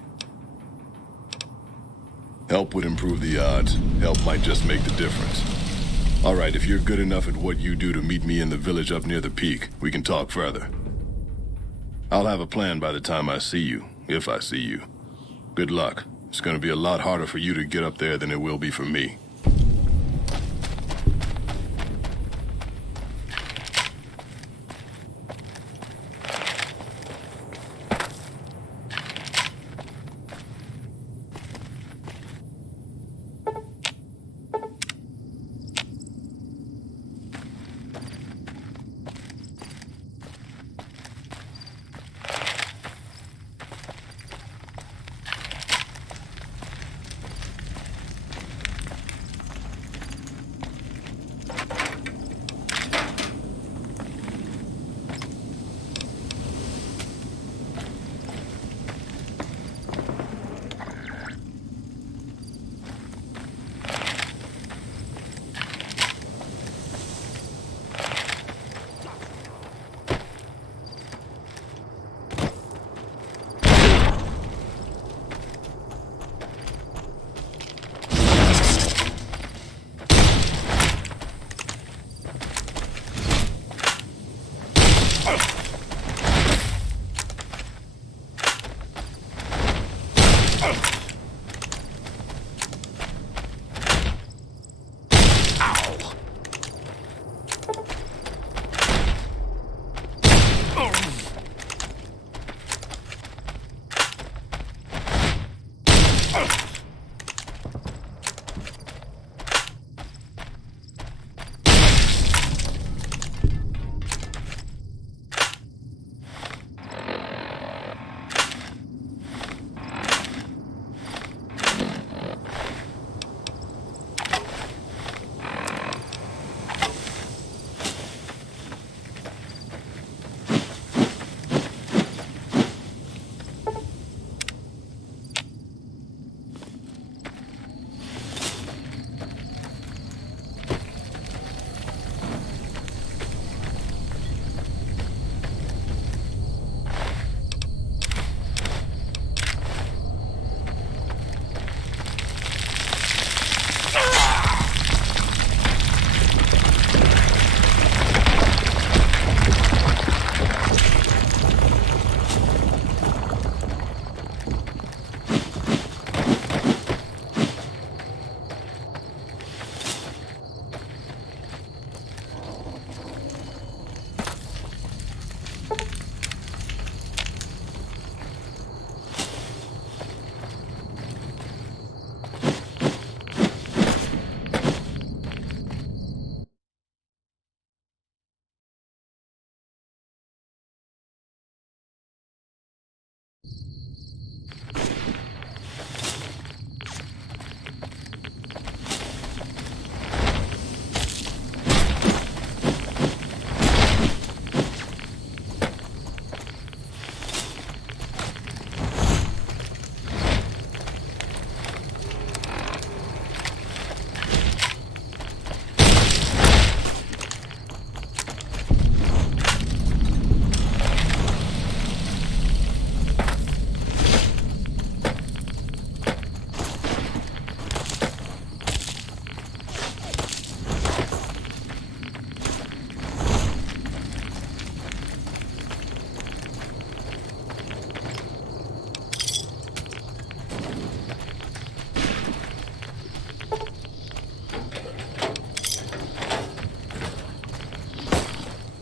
Help would improve the odds. Help might just make the difference. All right, if you're good enough at what you do to meet me in the village up near the peak, we can talk further. I'll have a plan by the time I see you, if I see you. Good luck. It's gonna be a lot harder for you to get up there than it will be for me.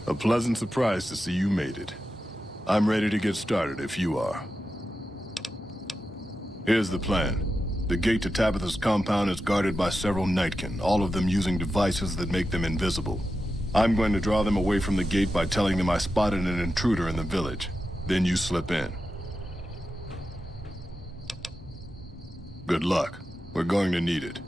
A pleasant surprise to see you made it. I'm ready to get started if you are. Here's the plan. The gate to Tabitha's compound is guarded by several Nightkin, all of them using devices that make them invisible. I'm going to draw them away from the gate by telling them I spotted an intruder in the village. Then you slip in. Good luck. We're going to need it.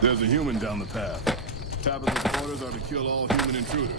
There's a human down the path. Tabitha's orders are to kill all human intruders.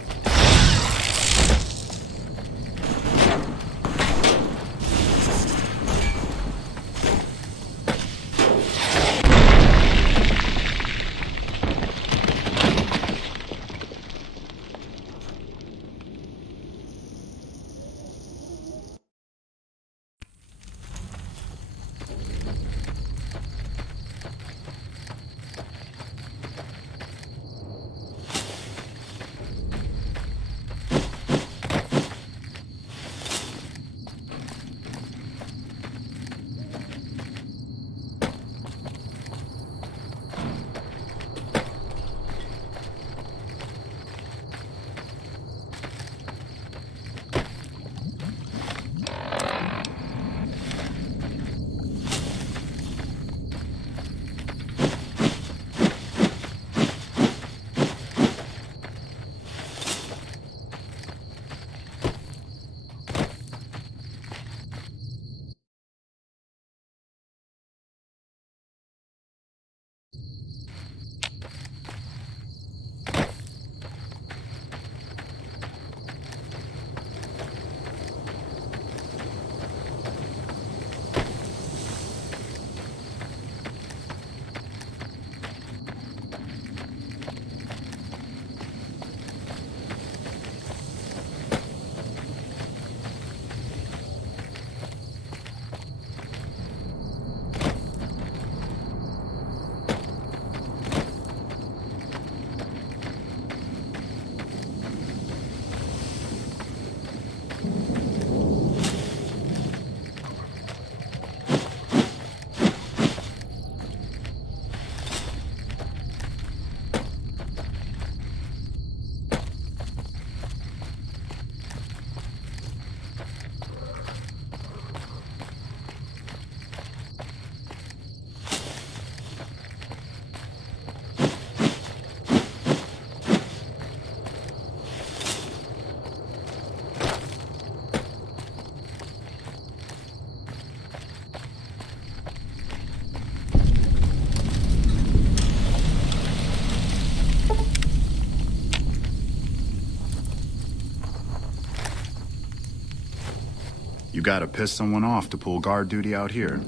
You gotta piss someone off to pull guard duty out here.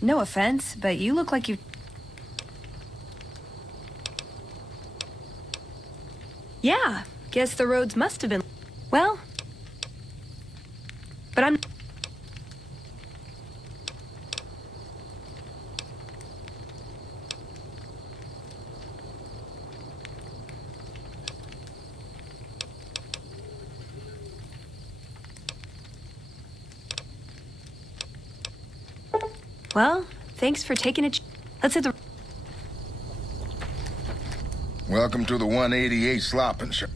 No offense, but you look like you... Yeah, guess the roads must have been... Well... But I'm... Well, thanks for taking it. Let's hit the... Welcome to the 188 Slopping Shop.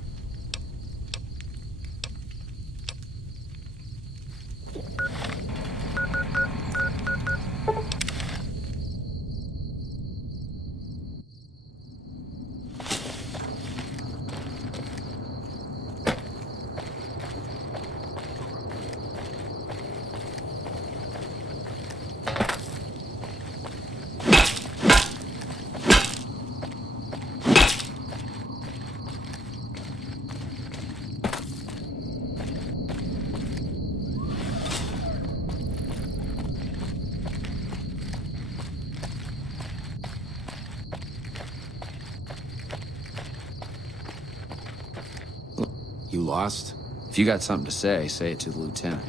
You lost? If you got something to say it to the lieutenant.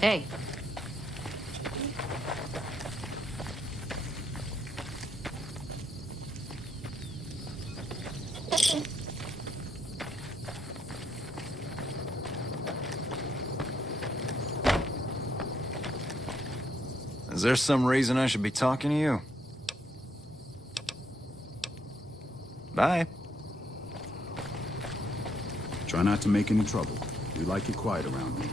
Hey. Is there some reason I should be talking to you? Bye. Try not to make any trouble. We like it quiet around me.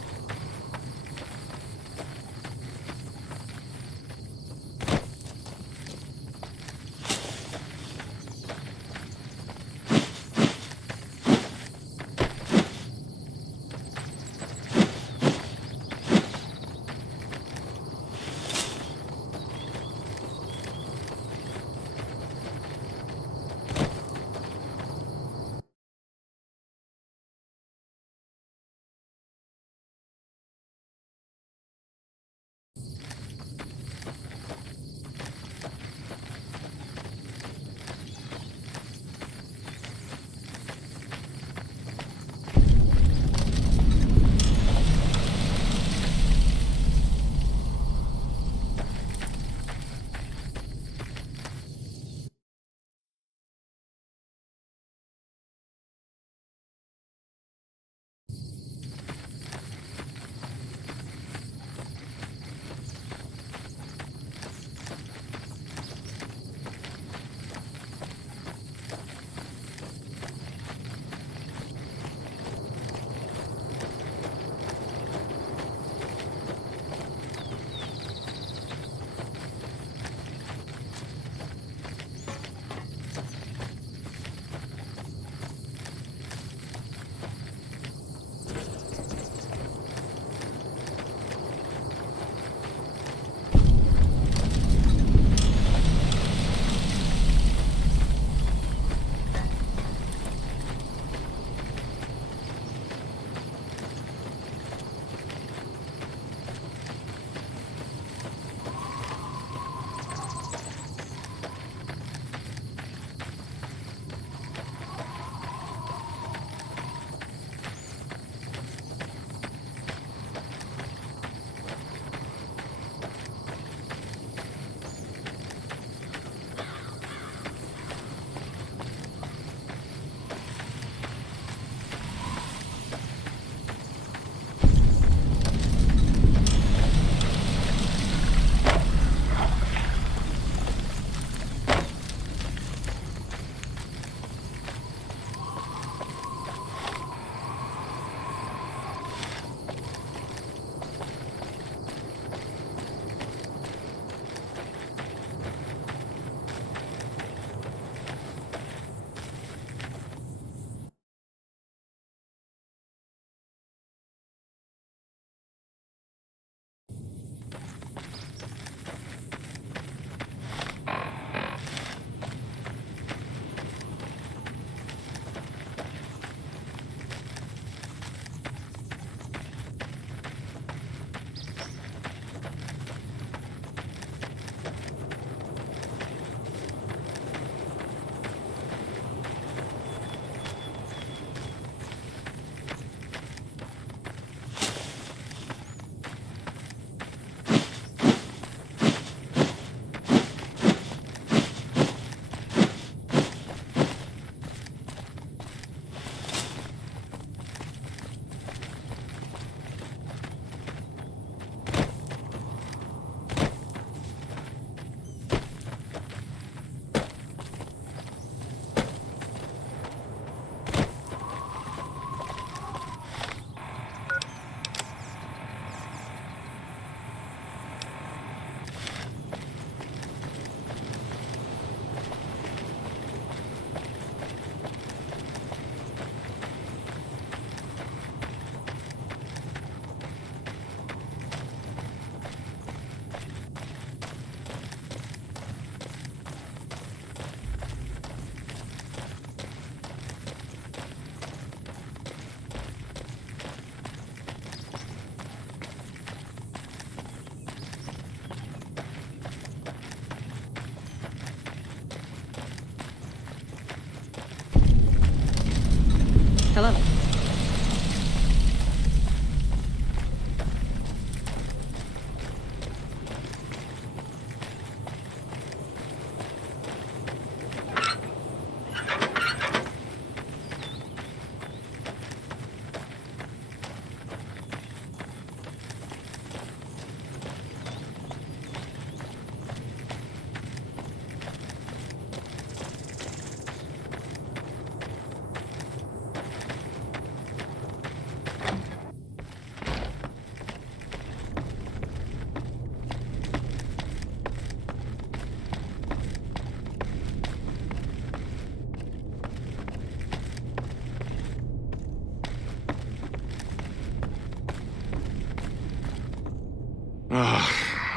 Hello.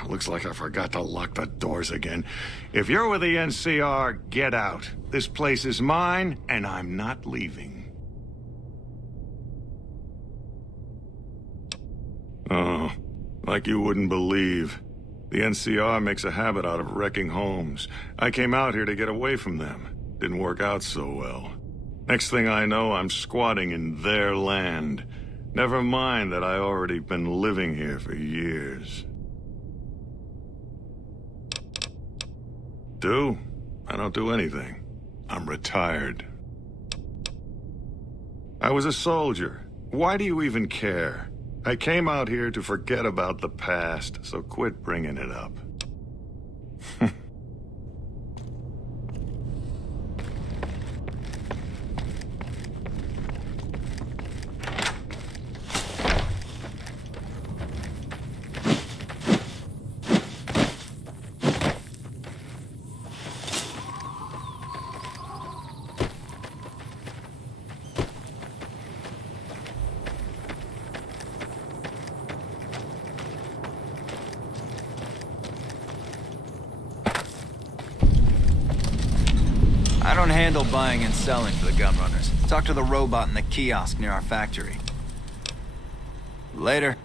Looks like I forgot to lock the doors again. If you're with the NCR, get out. This place is mine, and I'm not leaving. Oh, like you wouldn't believe. The NCR makes a habit out of wrecking homes. I came out here to get away from them. Didn't work out so well. Next thing I know, I'm squatting in their land. Never mind that I already been living here for years. I don't do anything. I'm retired. I was a soldier. Why do you even care? I came out here to forget about the past, so quit bringing it up. I don't handle buying and selling for the gun runners. Talk to the robot in the kiosk near our factory. Later.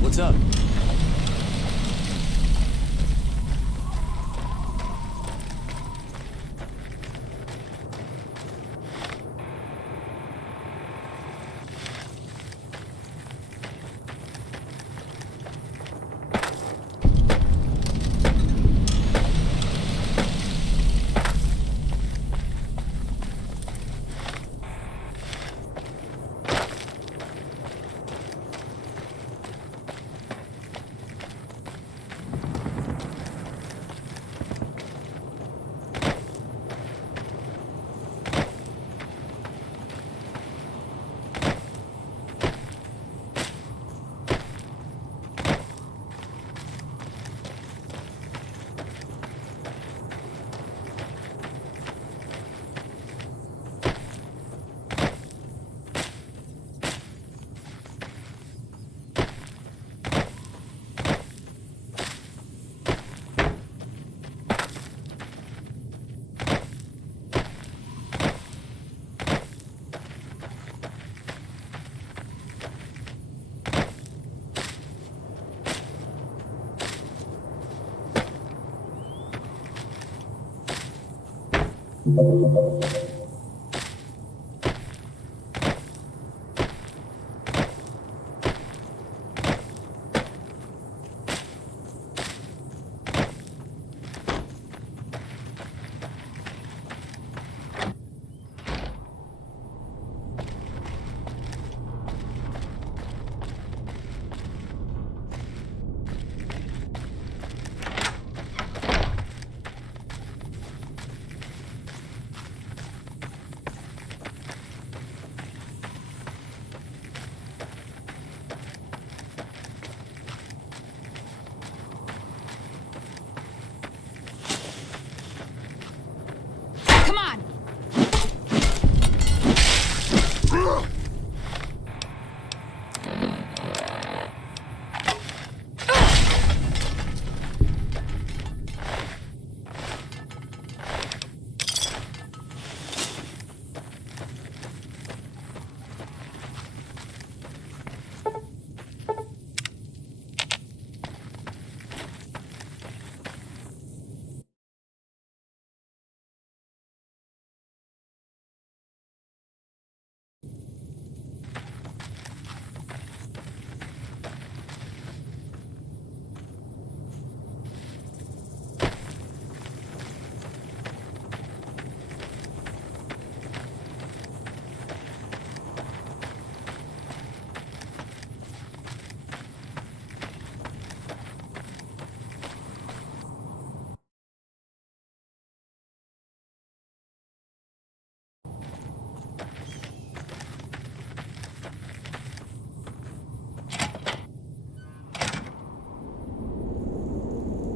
What's up?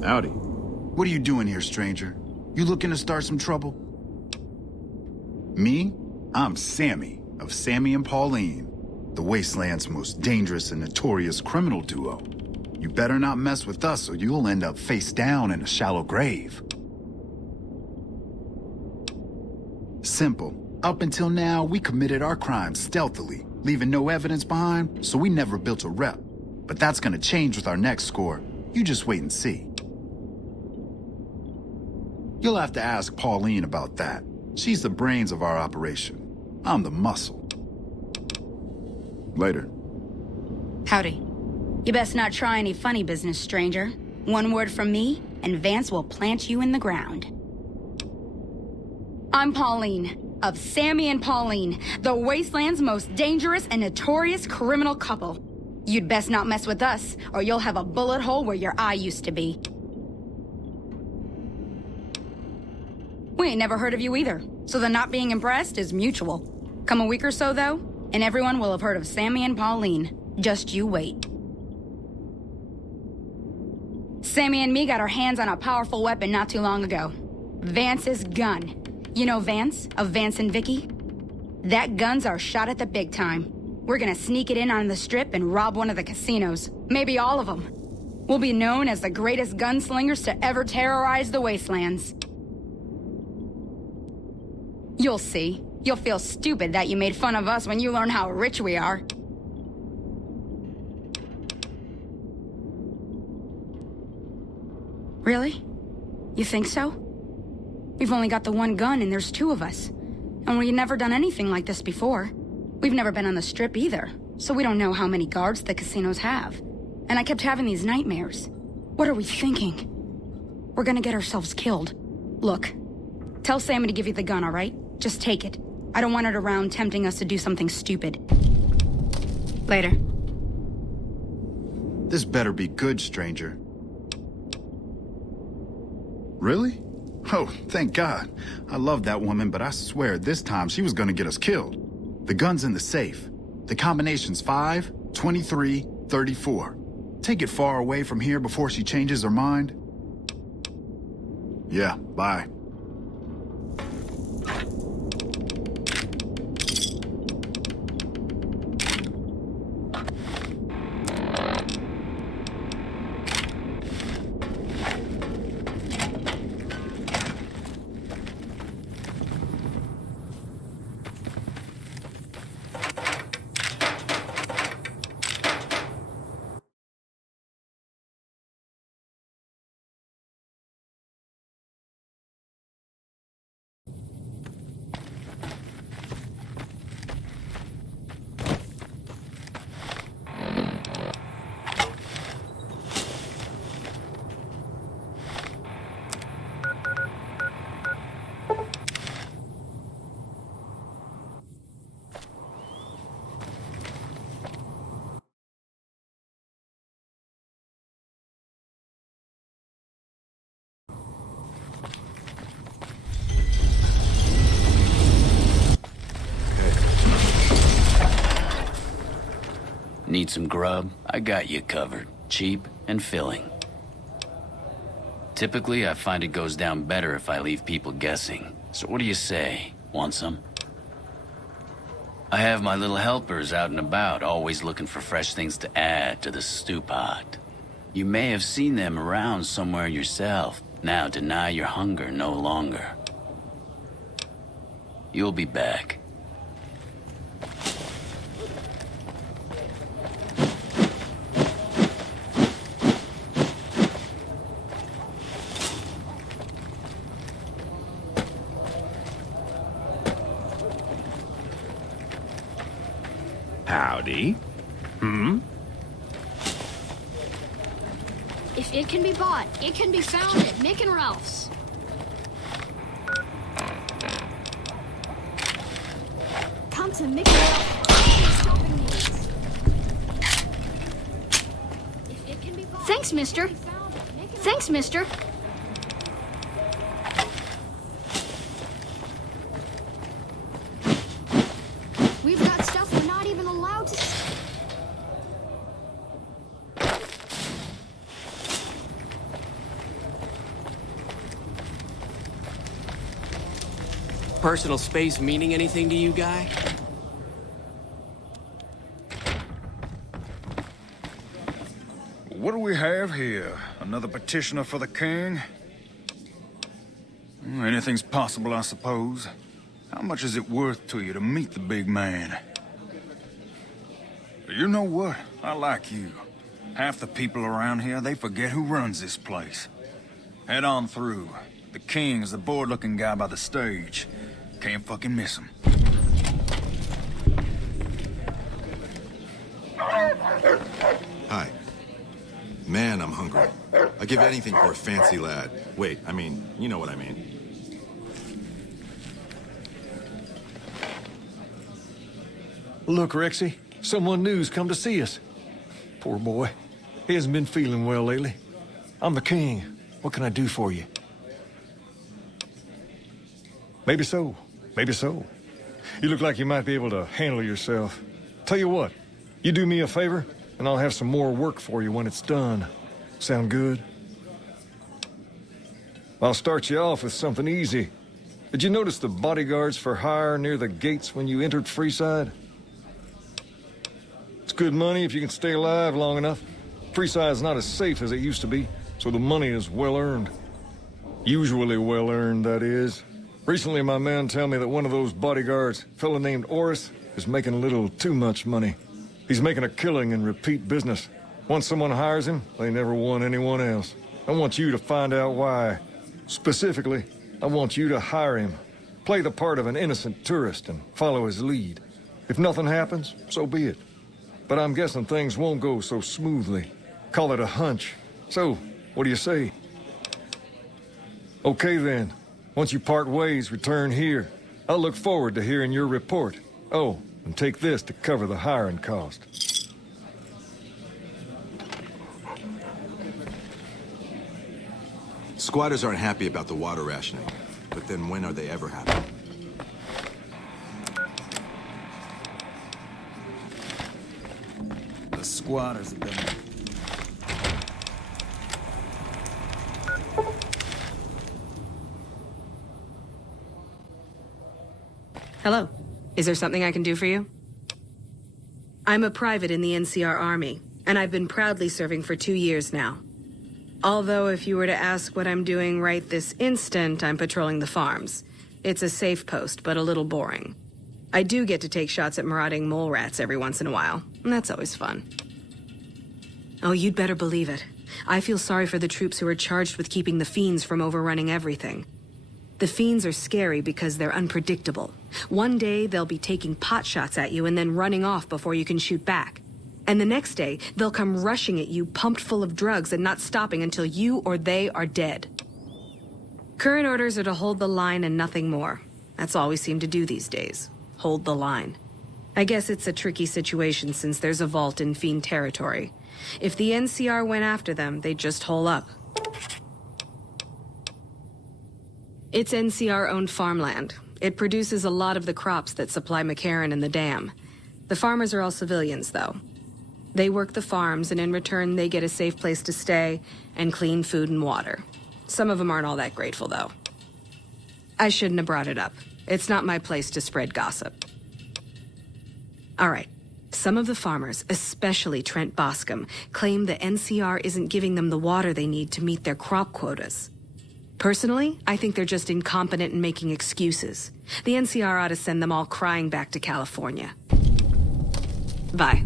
Howdy. What are you doing here, stranger? You looking to start some trouble? Me? I'm Sammy, of Sammy and Pauline, the Wasteland's most dangerous and notorious criminal duo. You better not mess with us or you'll end up face down in a shallow grave. Simple. Up until now, we committed our crimes stealthily, leaving no evidence behind, so we never built a rep. But that's gonna change with our next score. You just wait and see. You'll have to ask Pauline about that. She's the brains of our operation. I'm the muscle. Later. Howdy. You best not try any funny business, stranger. One word from me, and Vance will plant you in the ground. I'm Pauline, of Sammy and Pauline, the Wasteland's most dangerous and notorious criminal couple. You'd best not mess with us, or you'll have a bullet hole where your eye used to be. We ain't never heard of you either, so the not being impressed is mutual. Come a week or so, though, and everyone will have heard of Sammy and Pauline. Just you wait. Sammy and me got our hands on a powerful weapon not too long ago. Vance's gun. You know Vance, of Vance and Vicky? That gun's our shot at the big time. We're gonna sneak it in on the strip and rob one of the casinos. Maybe all of them. We'll be known as the greatest gunslingers to ever terrorize the Wastelands. You'll see. You'll feel stupid that you made fun of us when you learn how rich we are. Really? You think so? We've only got the one gun and there's two of us. And we've never done anything like this before. We've never been on the strip either, so we don't know how many guards the casinos have. And I kept having these nightmares. What are we thinking? We're gonna get ourselves killed. Look, tell Sammy to give you the gun, all right? Just take it. I don't want it around tempting us to do something stupid. Later. This better be good, stranger. Really? Oh, thank God. I love that woman, but I swear this time she was gonna get us killed. The gun's in the safe. The combination's 5, 23, 34. Take it far away from here before she changes her mind. Yeah, bye. Need some grub? I got you covered. Cheap and filling. Typically, I find it goes down better if I leave people guessing. So what do you say? Want some? I have my little helpers out and about, always looking for fresh things to add to the stew pot. You may have seen them around somewhere yourself. Now deny your hunger no longer. You'll be back. Howdy. If it can be bought, it can be found at Mick and Ralph's. Come to Mick and Ralph's. Shopping needs. If it can be bought, thanks, mister. Thanks, mister. We've got stuff we're not even allowed to. Personal space meaning anything to you, guy? What do we have here? Another petitioner for the king? Anything's possible, I suppose. How much is it worth to you to meet the big man? You know what? I like you. Half the people around here, they forget who runs this place. Head on through. The king's the bored-looking guy by the stage. Can't fucking miss him. Hi. Man, I'm hungry. I'd give anything for a fancy lad. Wait, I mean, you know what I mean. Look, Rexy, someone new's come to see us. Poor boy. He hasn't been feeling well lately. I'm the king. What can I do for you? Maybe so. Maybe so. You look like you might be able to handle yourself. Tell you what, you do me a favor, and I'll have some more work for you when it's done. Sound good? I'll start you off with something easy. Did you notice the bodyguards for hire near the gates when you entered Freeside? It's good money if you can stay alive long enough. Freeside's not as safe as it used to be, so the money is well earned. Usually well earned, that is. Recently, my men tell me that one of those bodyguards, a fellow named Oris, is making a little too much money. He's making a killing in repeat business. Once someone hires him, they never want anyone else. I want you to find out why. Specifically, I want you to hire him. Play the part of an innocent tourist and follow his lead. If nothing happens, so be it. But I'm guessing things won't go so smoothly. Call it a hunch. So, what do you say? Okay then. Once you part ways, return here. I'll look forward to hearing your report. Oh, and take this to cover the hiring cost. Squatters aren't happy about the water rationing, but then when are they ever happy? The squatters have been... Hello. Is there something I can do for you? I'm a private in the NCR Army, and I've been proudly serving for 2 years now. Although if you were to ask what I'm doing right this instant, I'm patrolling the farms. It's a safe post, but a little boring. I do get to take shots at marauding mole rats every once in a while, and that's always fun. Oh, you'd better believe it. I feel sorry for the troops who are charged with keeping the fiends from overrunning everything. The fiends are scary because they're unpredictable. One day, they'll be taking pot shots at you and then running off before you can shoot back. And the next day, they'll come rushing at you pumped full of drugs and not stopping until you or they are dead. Current orders are to hold the line and nothing more. That's all we seem to do these days. Hold the line. I guess it's a tricky situation since there's a vault in fiend territory. If the NCR went after them, they'd just hole up. It's NCR-owned farmland. It produces a lot of the crops that supply McCarran and the dam. The farmers are all civilians, though. They work the farms, and in return, they get a safe place to stay and clean food and water. Some of them aren't all that grateful, though. I shouldn't have brought it up. It's not my place to spread gossip. All right. Some of the farmers, especially Trent Boscom, claim the NCR isn't giving them the water they need to meet their crop quotas. Personally, I think they're just incompetent and making excuses. The NCR ought to send them all crying back to California. Bye.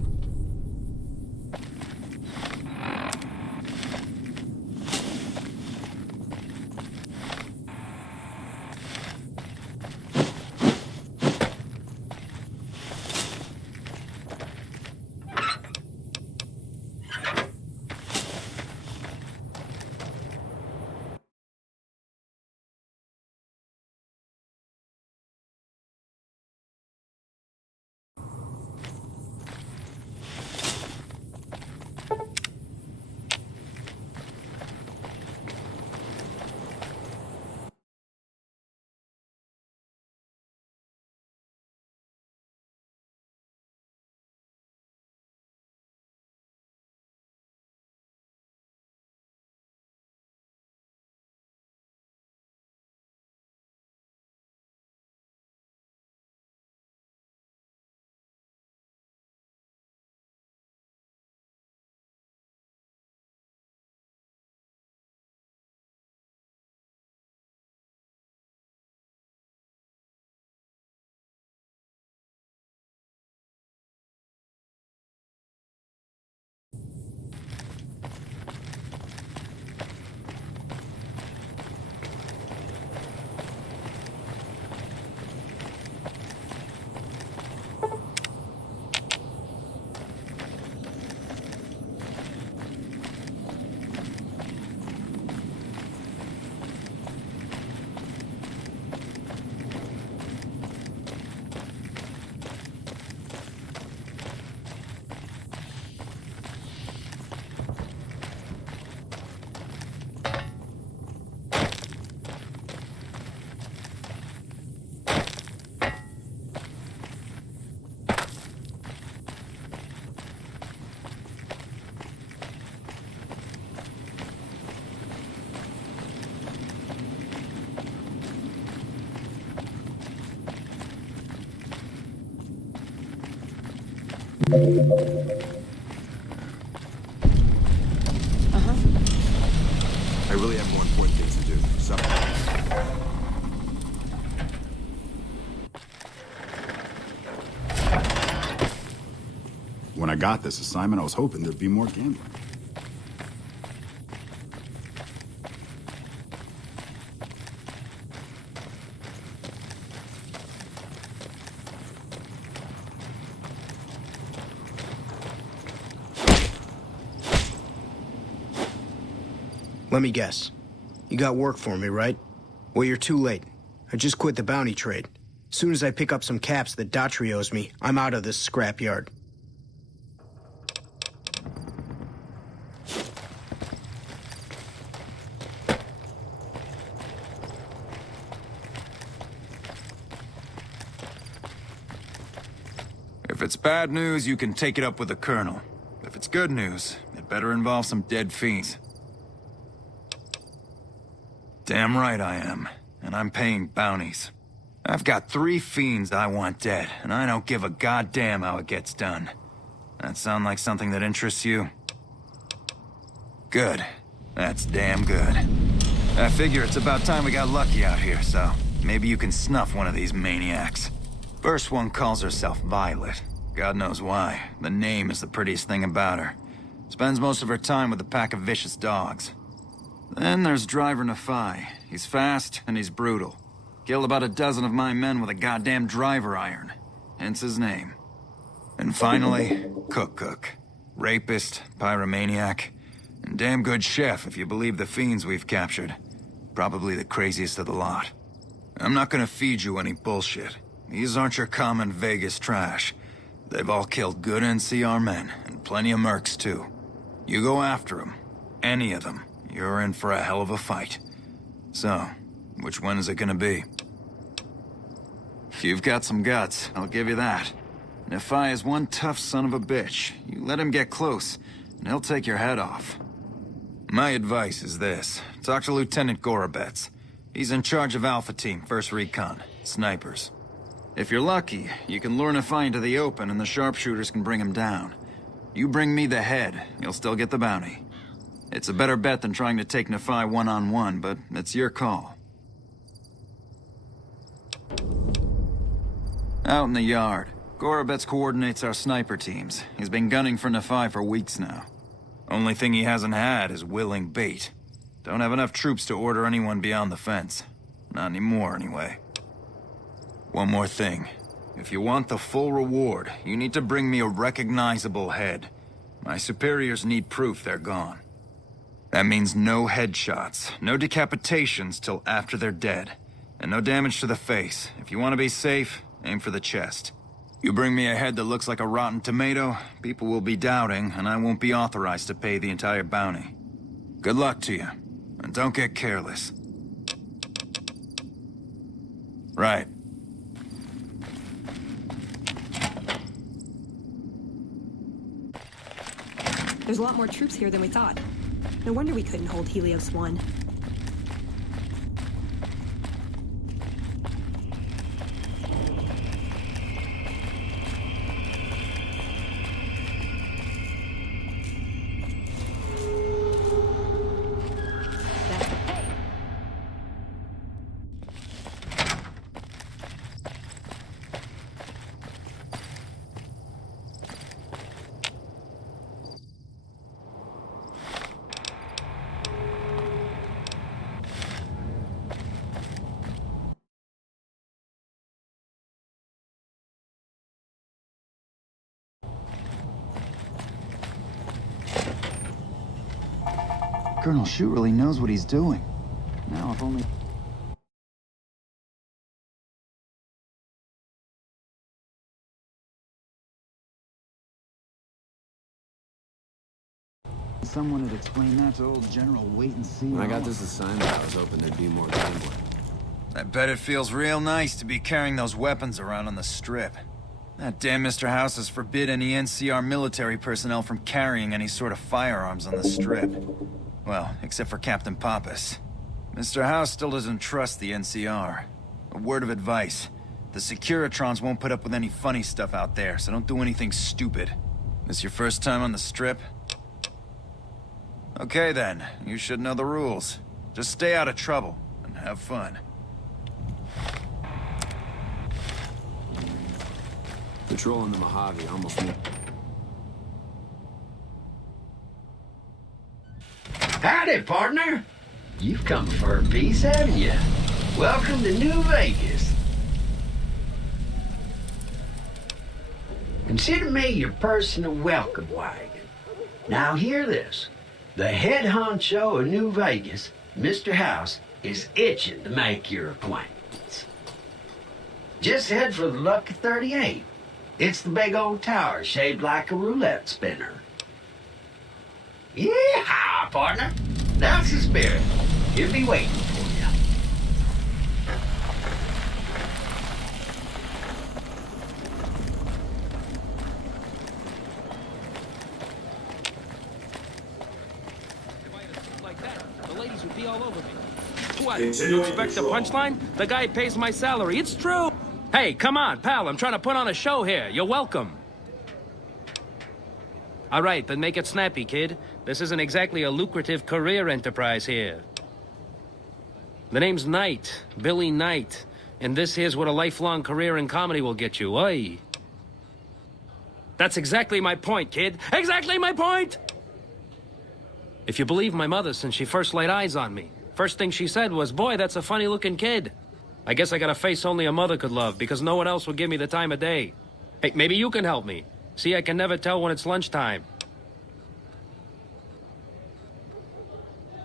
I really have more important things to do. So. When I got this assignment, I was hoping there'd be more gambling. Let me guess. You got work for me, right? Well, you're too late. I just quit the bounty trade. As soon as I pick up some caps that Daughtry owes me, I'm out of this scrapyard. If it's bad news, you can take it up with the Colonel. If it's good news, it better involve some dead fiends. Damn right I am. And I'm paying bounties. I've got 3 fiends I want dead, and I don't give a goddamn how it gets done. That sound like something that interests you? Good. That's damn good. I figure it's about time we got lucky out here, so maybe you can snuff one of these maniacs. First one calls herself Violet. God knows why. The name is the prettiest thing about her. Spends most of her time with a pack of vicious dogs. Then there's Driver Nephi. He's fast and he's brutal. Killed about a dozen of my men with a goddamn driver iron. Hence his name. And finally, Cook. Rapist, pyromaniac, and damn good chef if you believe the fiends we've captured. Probably the craziest of the lot. I'm not gonna feed you any bullshit. These aren't your common Vegas trash. They've all killed good NCR men, and plenty of mercs too. You go after them. Any of them. You're in for a hell of a fight. So, which one is it gonna be? You've got some guts, I'll give you that. Nephi is one tough son of a bitch. You let him get close, and he'll take your head off. My advice is this. Talk to Lieutenant Gorobets. He's in charge of Alpha Team, 1st Recon. Snipers. If you're lucky, you can lure Nephi into the open and the sharpshooters can bring him down. You bring me the head, you'll still get the bounty. It's a better bet than trying to take Nephi one-on-one, but it's your call. Out in the yard, Gorobets coordinates our sniper teams. He's been gunning for Nephi for weeks now. Only thing he hasn't had is willing bait. Don't have enough troops to order anyone beyond the fence. Not anymore, anyway. One more thing. If you want the full reward, you need to bring me a recognizable head. My superiors need proof they're gone. That means no headshots, no decapitations till after they're dead, and no damage to the face. If you want to be safe, aim for the chest. You bring me a head that looks like a rotten tomato, people will be doubting, and I won't be authorized to pay the entire bounty. Good luck to you, and don't get careless. Right. There's a lot more troops here than we thought. No wonder we couldn't hold Helios 1. Colonel Shute really knows what he's doing. Now, if only... someone had explained that to old General Wait and See. When I got this assignment, I was hoping there'd be more gambling. I bet it feels real nice to be carrying those weapons around on the Strip. That damn Mr. House has forbid any NCR military personnel from carrying any sort of firearms on the Strip. Well, except for Captain Pappas. Mr. House still doesn't trust the NCR. A word of advice. The Securitrons won't put up with any funny stuff out there, so don't do anything stupid. This your first time on the Strip? Okay then, you should know the rules. Just stay out of trouble, and have fun. Patrolling the Mojave, almost knew. Howdy, partner. You've come for a piece, haven't you? Welcome to New Vegas. Consider me your personal welcome wagon. Now hear this. The head honcho of New Vegas, Mr. House, is itching to make your acquaintance. Just head for the Lucky 38. It's the big old tower shaped like a roulette spinner. Yeah, partner. That's the spirit. He'll be waiting for you. Like that, the ladies would be all over me. What? You expect a punchline? The guy pays my salary. It's true. Hey, come on, pal. I'm trying to put on a show here. You're welcome. All right, then make it snappy, kid. This isn't exactly a lucrative career enterprise here. The name's Knight, Billy Knight, and this here's what a lifelong career in comedy will get you, oi? That's exactly my point, kid. Exactly my point! If you believe my mother since she first laid eyes on me, first thing she said was, boy, that's a funny-looking kid. I guess I got a face only a mother could love because no one else would give me the time of day. Hey, maybe you can help me. See, I can never tell when it's lunchtime.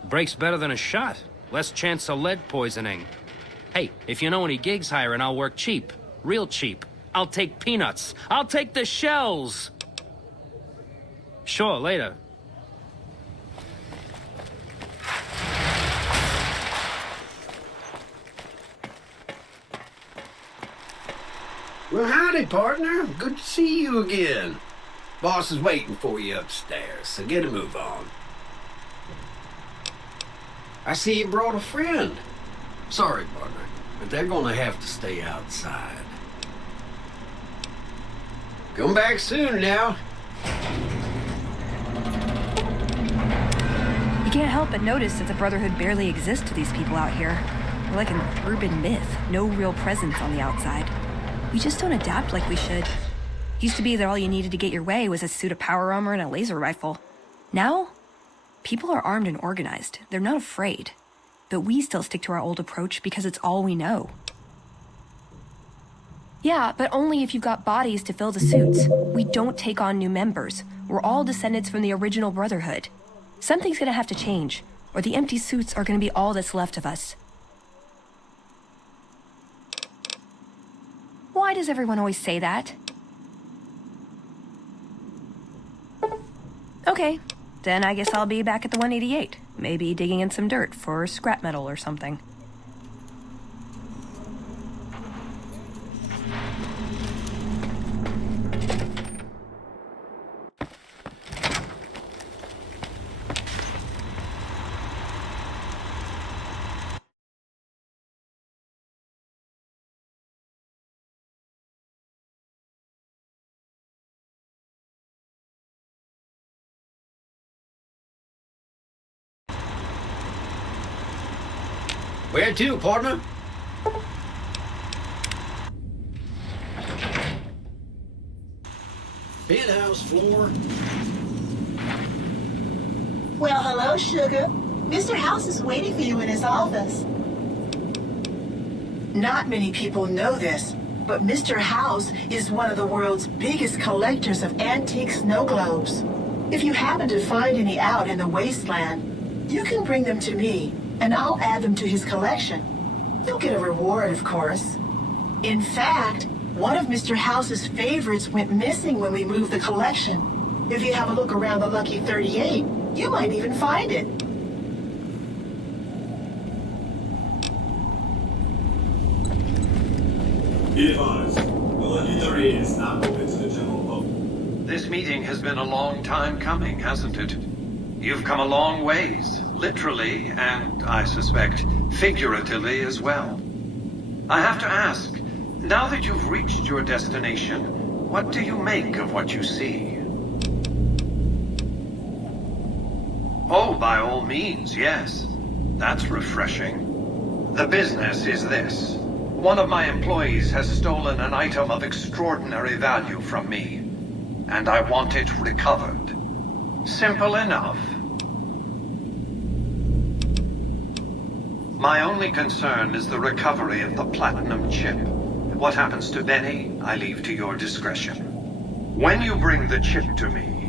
Break's better than a shot. Less chance of lead poisoning. Hey, if you know any gigs hiring, I'll work cheap. Real cheap. I'll take peanuts. I'll take the shells. Sure, later. Well, howdy, partner. Good to see you again. Boss is waiting for you upstairs, so get a move on. I see you brought a friend. Sorry, partner, but they're gonna have to stay outside. Come back soon now. You can't help but notice that the Brotherhood barely exists to these people out here. We're like an urban myth, no real presence on the outside. We just don't adapt like we should. Used to be that all you needed to get your way was a suit of power armor and a laser rifle. Now, people are armed and organized. They're not afraid. But we still stick to our old approach because it's all we know. Yeah, but only if you've got bodies to fill the suits. We don't take on new members. We're all descendants from the original Brotherhood. Something's gonna have to change, or the empty suits are gonna be all that's left of us. Why does everyone always say that? Okay, then I guess I'll be back at the 188. Maybe digging in some dirt for scrap metal or something. Where to, partner? Penthouse floor. Well, hello, Sugar. Mr. House is waiting for you in his office. Not many people know this, but Mr. House is one of the world's biggest collectors of antique snow globes. If you happen to find any out in the wasteland, you can bring them to me, and I'll add them to his collection. You'll get a reward, of course. In fact, one of Mr. House's favorites went missing when we moved the collection. If you have a look around the Lucky 38, you might even find it. Be advised, the Lucky 38 is not open to the general public. This meeting has been a long time coming, hasn't it? You've come a long ways, literally, and I suspect figuratively as well. I have to ask, now that you've reached your destination, what do you make of what you see? Oh, by all means, yes. That's refreshing. The business is this. One of my employees has stolen an item of extraordinary value from me, and I want it recovered. Simple enough. My only concern is the recovery of the platinum chip. What happens to Benny, I leave to your discretion. When you bring the chip to me,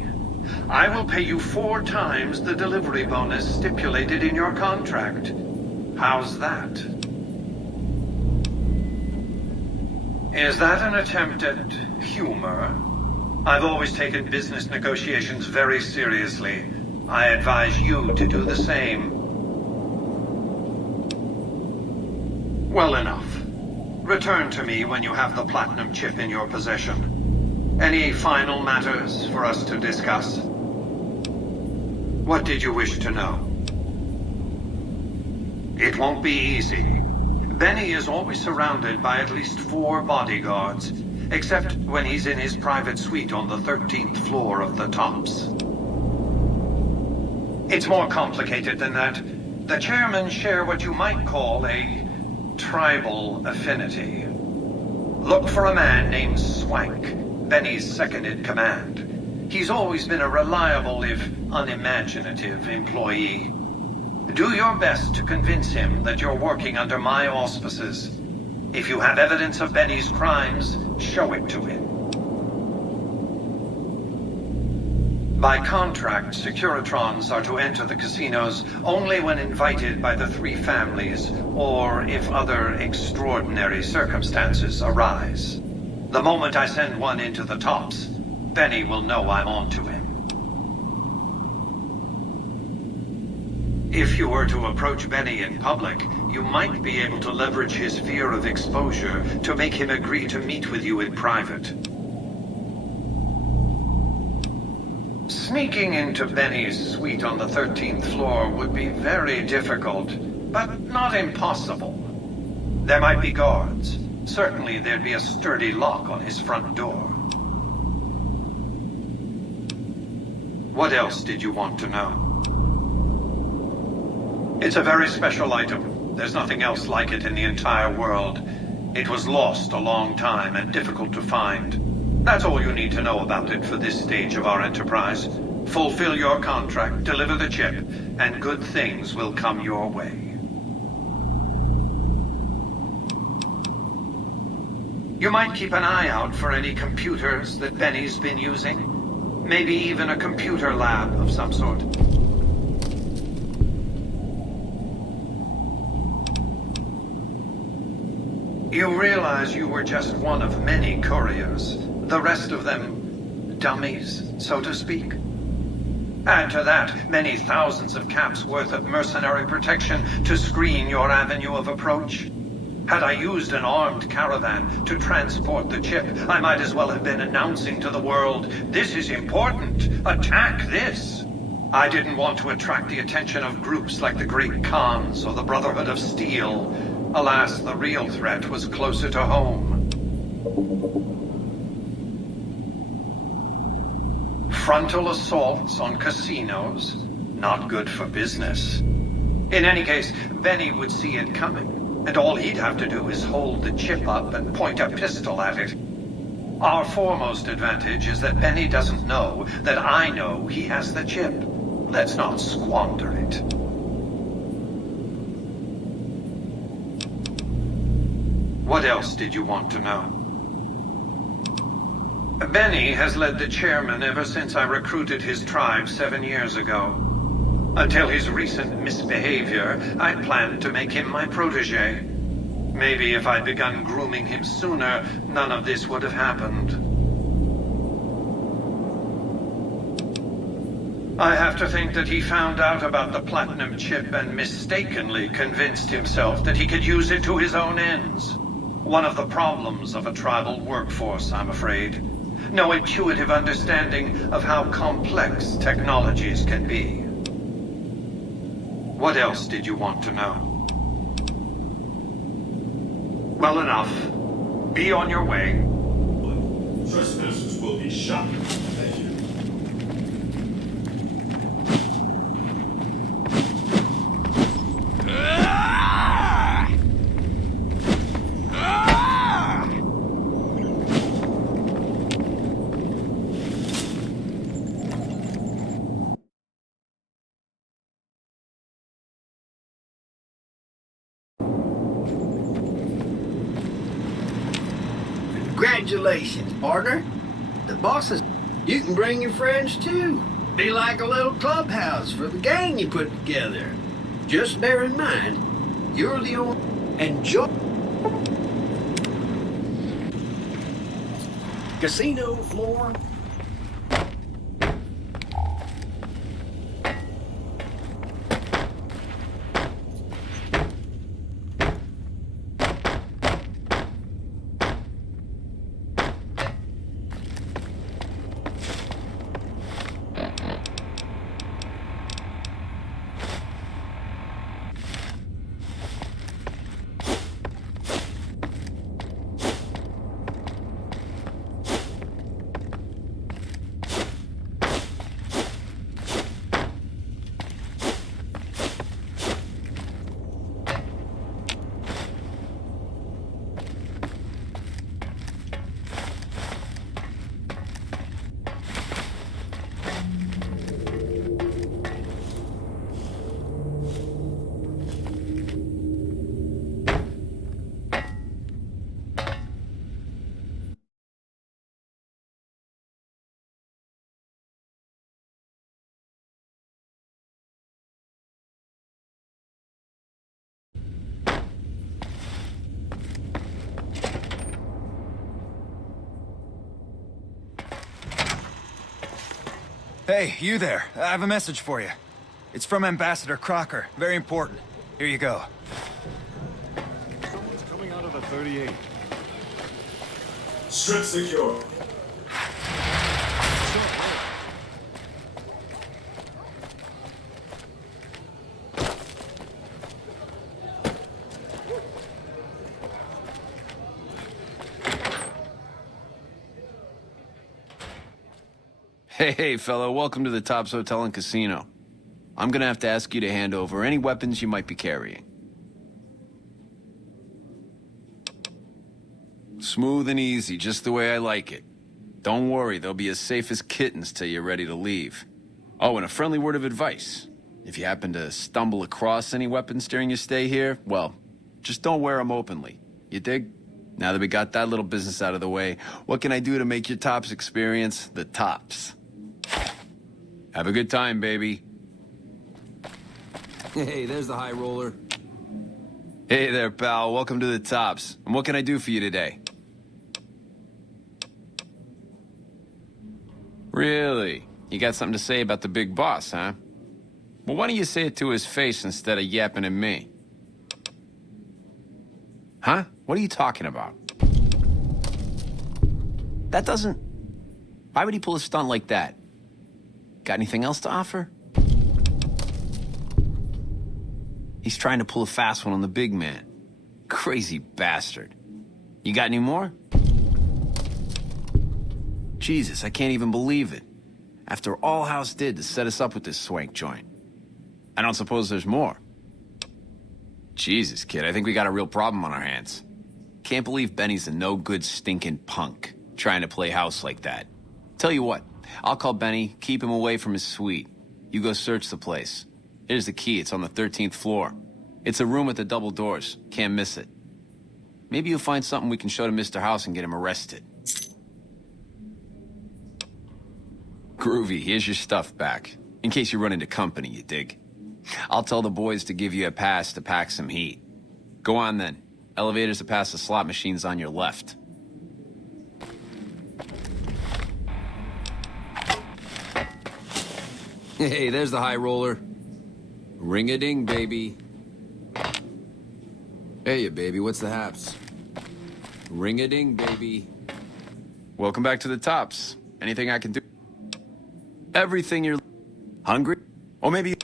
I will pay you 4 times the delivery bonus stipulated in your contract. How's that? Is that an attempt at humor? I've always taken business negotiations very seriously. I advise you to do the same. Well enough. Return to me when you have the platinum chip in your possession. Any final matters for us to discuss? What did you wish to know? It won't be easy. Benny is always surrounded by at least 4 bodyguards, except when he's in his private suite on the 13th floor of the Tops. It's more complicated than that. The chairmen share what you might call a tribal affinity. Look for a man named Swank, Benny's second-in-command. He's always been a reliable, if unimaginative, employee. Do your best to convince him that you're working under my auspices. If you have evidence of Benny's crimes, show it to him. By contract, Securitrons are to enter the casinos only when invited by the 3 families, or if other extraordinary circumstances arise. The moment I send one into the Tops, Benny will know I'm on to him. If you were to approach Benny in public, you might be able to leverage his fear of exposure to make him agree to meet with you in private. Sneaking into Benny's suite on the 13th floor would be very difficult, but not impossible. There might be guards. Certainly there'd be a sturdy lock on his front door. What else did you want to know? It's a very special item. There's nothing else like it in the entire world. It was lost a long time and difficult to find. That's all you need to know about it for this stage of our enterprise. Fulfill your contract, deliver the chip, and good things will come your way. You might keep an eye out for any computers that Benny's been using. Maybe even a computer lab of some sort. You realize you were just one of many couriers. The rest of them, dummies, so to speak. Add to that many thousands of caps worth of mercenary protection to screen your avenue of approach. Had I used an armed caravan to transport the chip, I might as well have been announcing to the world, this is important, attack this. I didn't want to attract the attention of groups like the Great Khans or the Brotherhood of Steel. Alas, the real threat was closer to home. Frontal assaults on casinos, not good for business. In any case, Benny would see it coming, and all he'd have to do is hold the chip up and point a pistol at it. Our foremost advantage is that Benny doesn't know that I know he has the chip. Let's not squander it. What else did you want to know? Benny has led the chairman ever since I recruited his tribe 7 years ago. Until his recent misbehavior, I planned to make him my protege. Maybe if I'd begun grooming him sooner, none of this would have happened. I have to think that he found out about the platinum chip and mistakenly convinced himself that he could use it to his own ends. One of the problems of a tribal workforce, I'm afraid. No intuitive understanding of how complex technologies can be. What else did you want to know? Well enough. Be on your way. Trespassers will be shot. Thank you. Congratulations, partner. The bosses, you can bring your friends too. Be like a little clubhouse for the gang you put together. Just bear in mind, you're the only... Enjoy... Casino floor. Hey, you there. I have a message for you. It's from Ambassador Crocker. Very important. Here you go. Someone's coming out of the 38. Strip secure. Hey, fellow, welcome to the Tops Hotel and Casino. I'm gonna have to ask you to hand over any weapons you might be carrying. Smooth and easy, just the way I like it. Don't worry, they'll be as safe as kittens till you're ready to leave. Oh, and a friendly word of advice. If you happen to stumble across any weapons during your stay here, well, just don't wear them openly. You dig? Now that we got that little business out of the way, what can I do to make your Tops experience the tops? Have a good time, baby. Hey, there's the high roller. Hey there, pal. Welcome to the Tops. And what can I do for you today? Really? You got something to say about the big boss, huh? Well, why don't you say it to his face instead of yapping at me? Huh? What are you talking about? That doesn't... Why would he pull a stunt like that? Got anything else to offer? He's trying to pull a fast one on the big man. Crazy bastard. You got any more? Jesus, I can't even believe it. After all House did to set us up with this swank joint. I don't suppose there's more. Jesus, kid, I think we got a real problem on our hands. Can't believe Benny's a no-good stinking punk, trying to play house like that. Tell you what, I'll call Benny, keep him away from his suite. You go search the place. Here's the key, it's on the 13th floor. It's a room with the double doors, can't miss it. Maybe you'll find something we can show to Mr. House and get him arrested. Groovy, here's your stuff back. In case you run into company, you dig? I'll tell the boys to give you a pass to pack some heat. Go on then. Elevators are past the slot machines on your left. Hey, there's the high roller. Ring-a-ding, baby. Hey, baby, what's the haps? Ring-a-ding, baby. Welcome back to the Tops. Anything I can do? Everything you're... Hungry? Or maybe...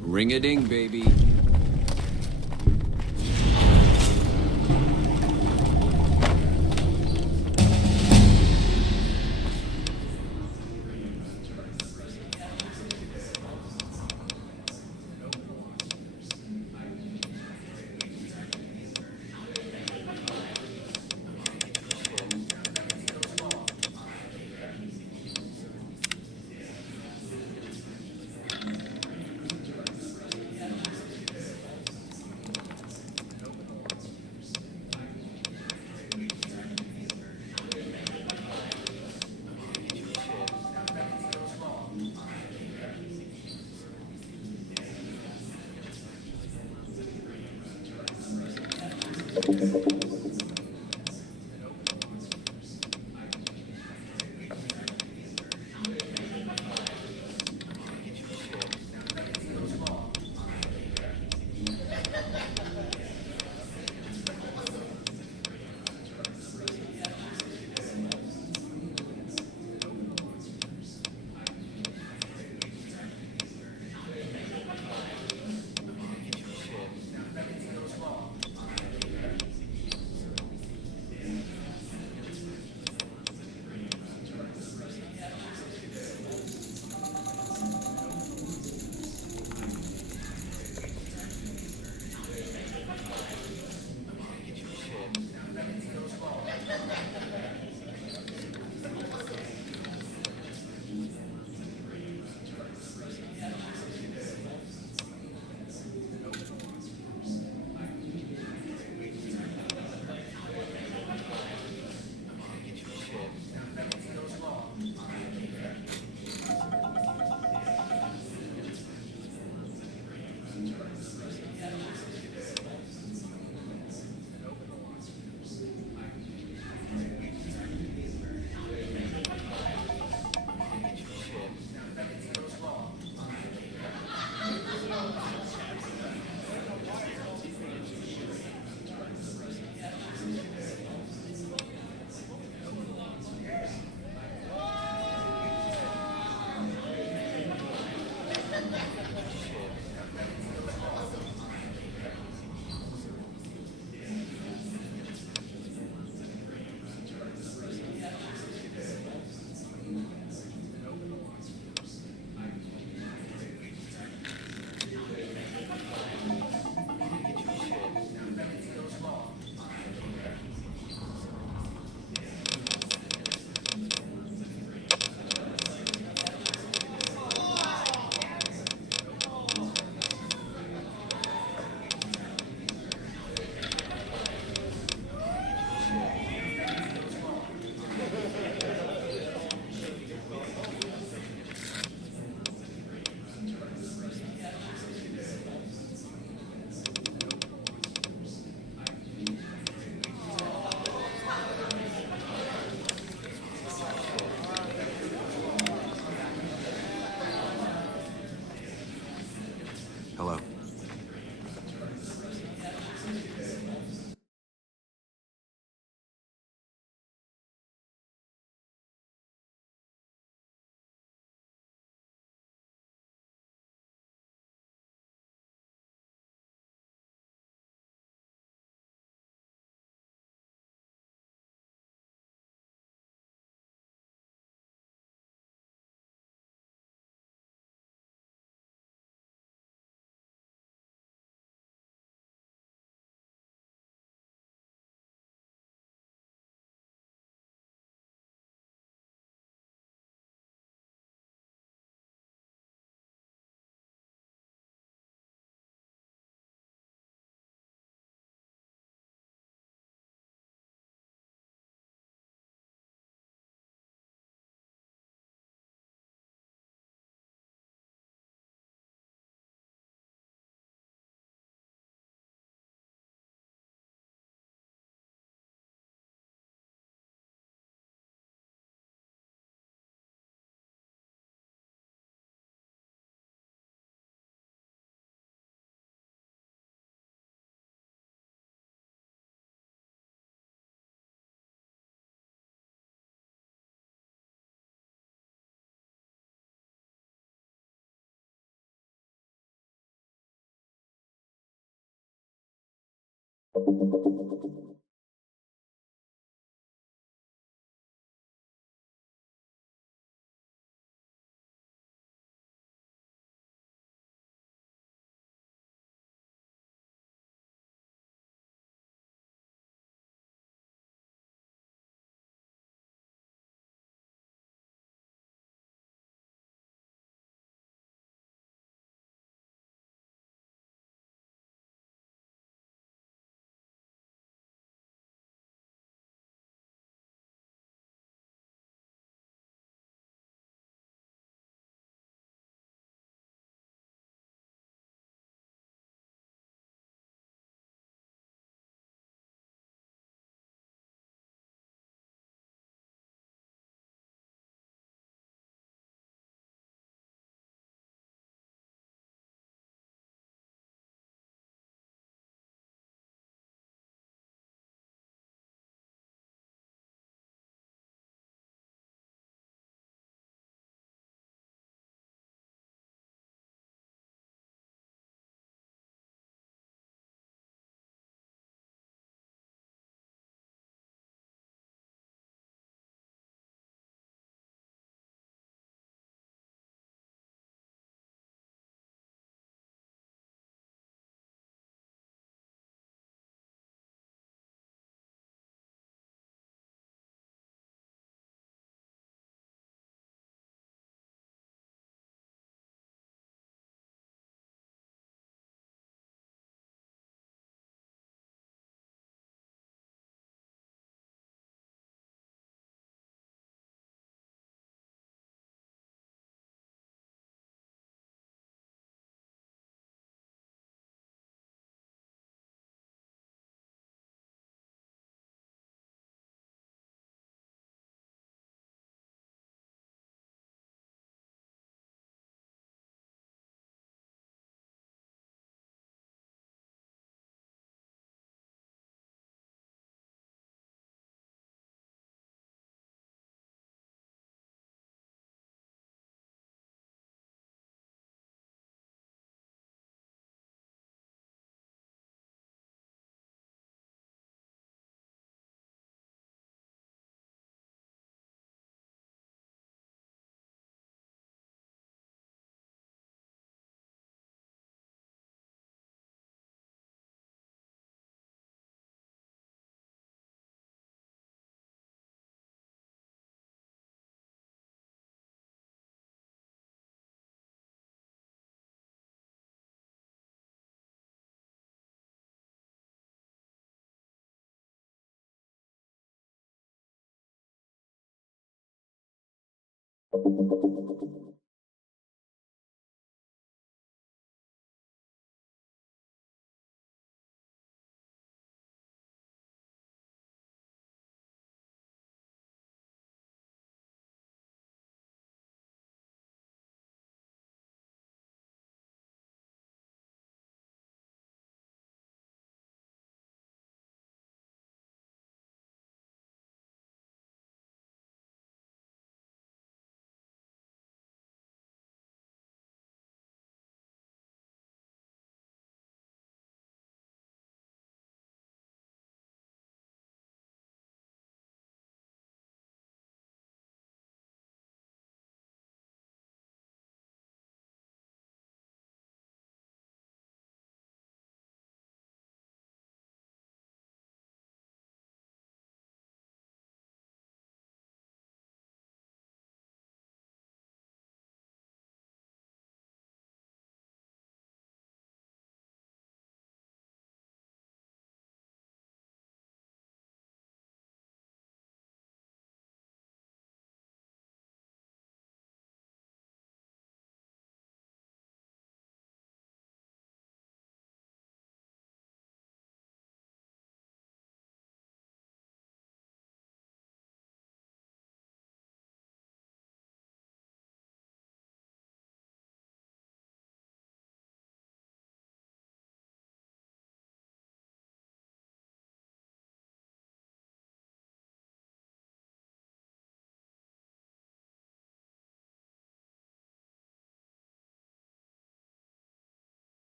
Ring-a-ding, baby.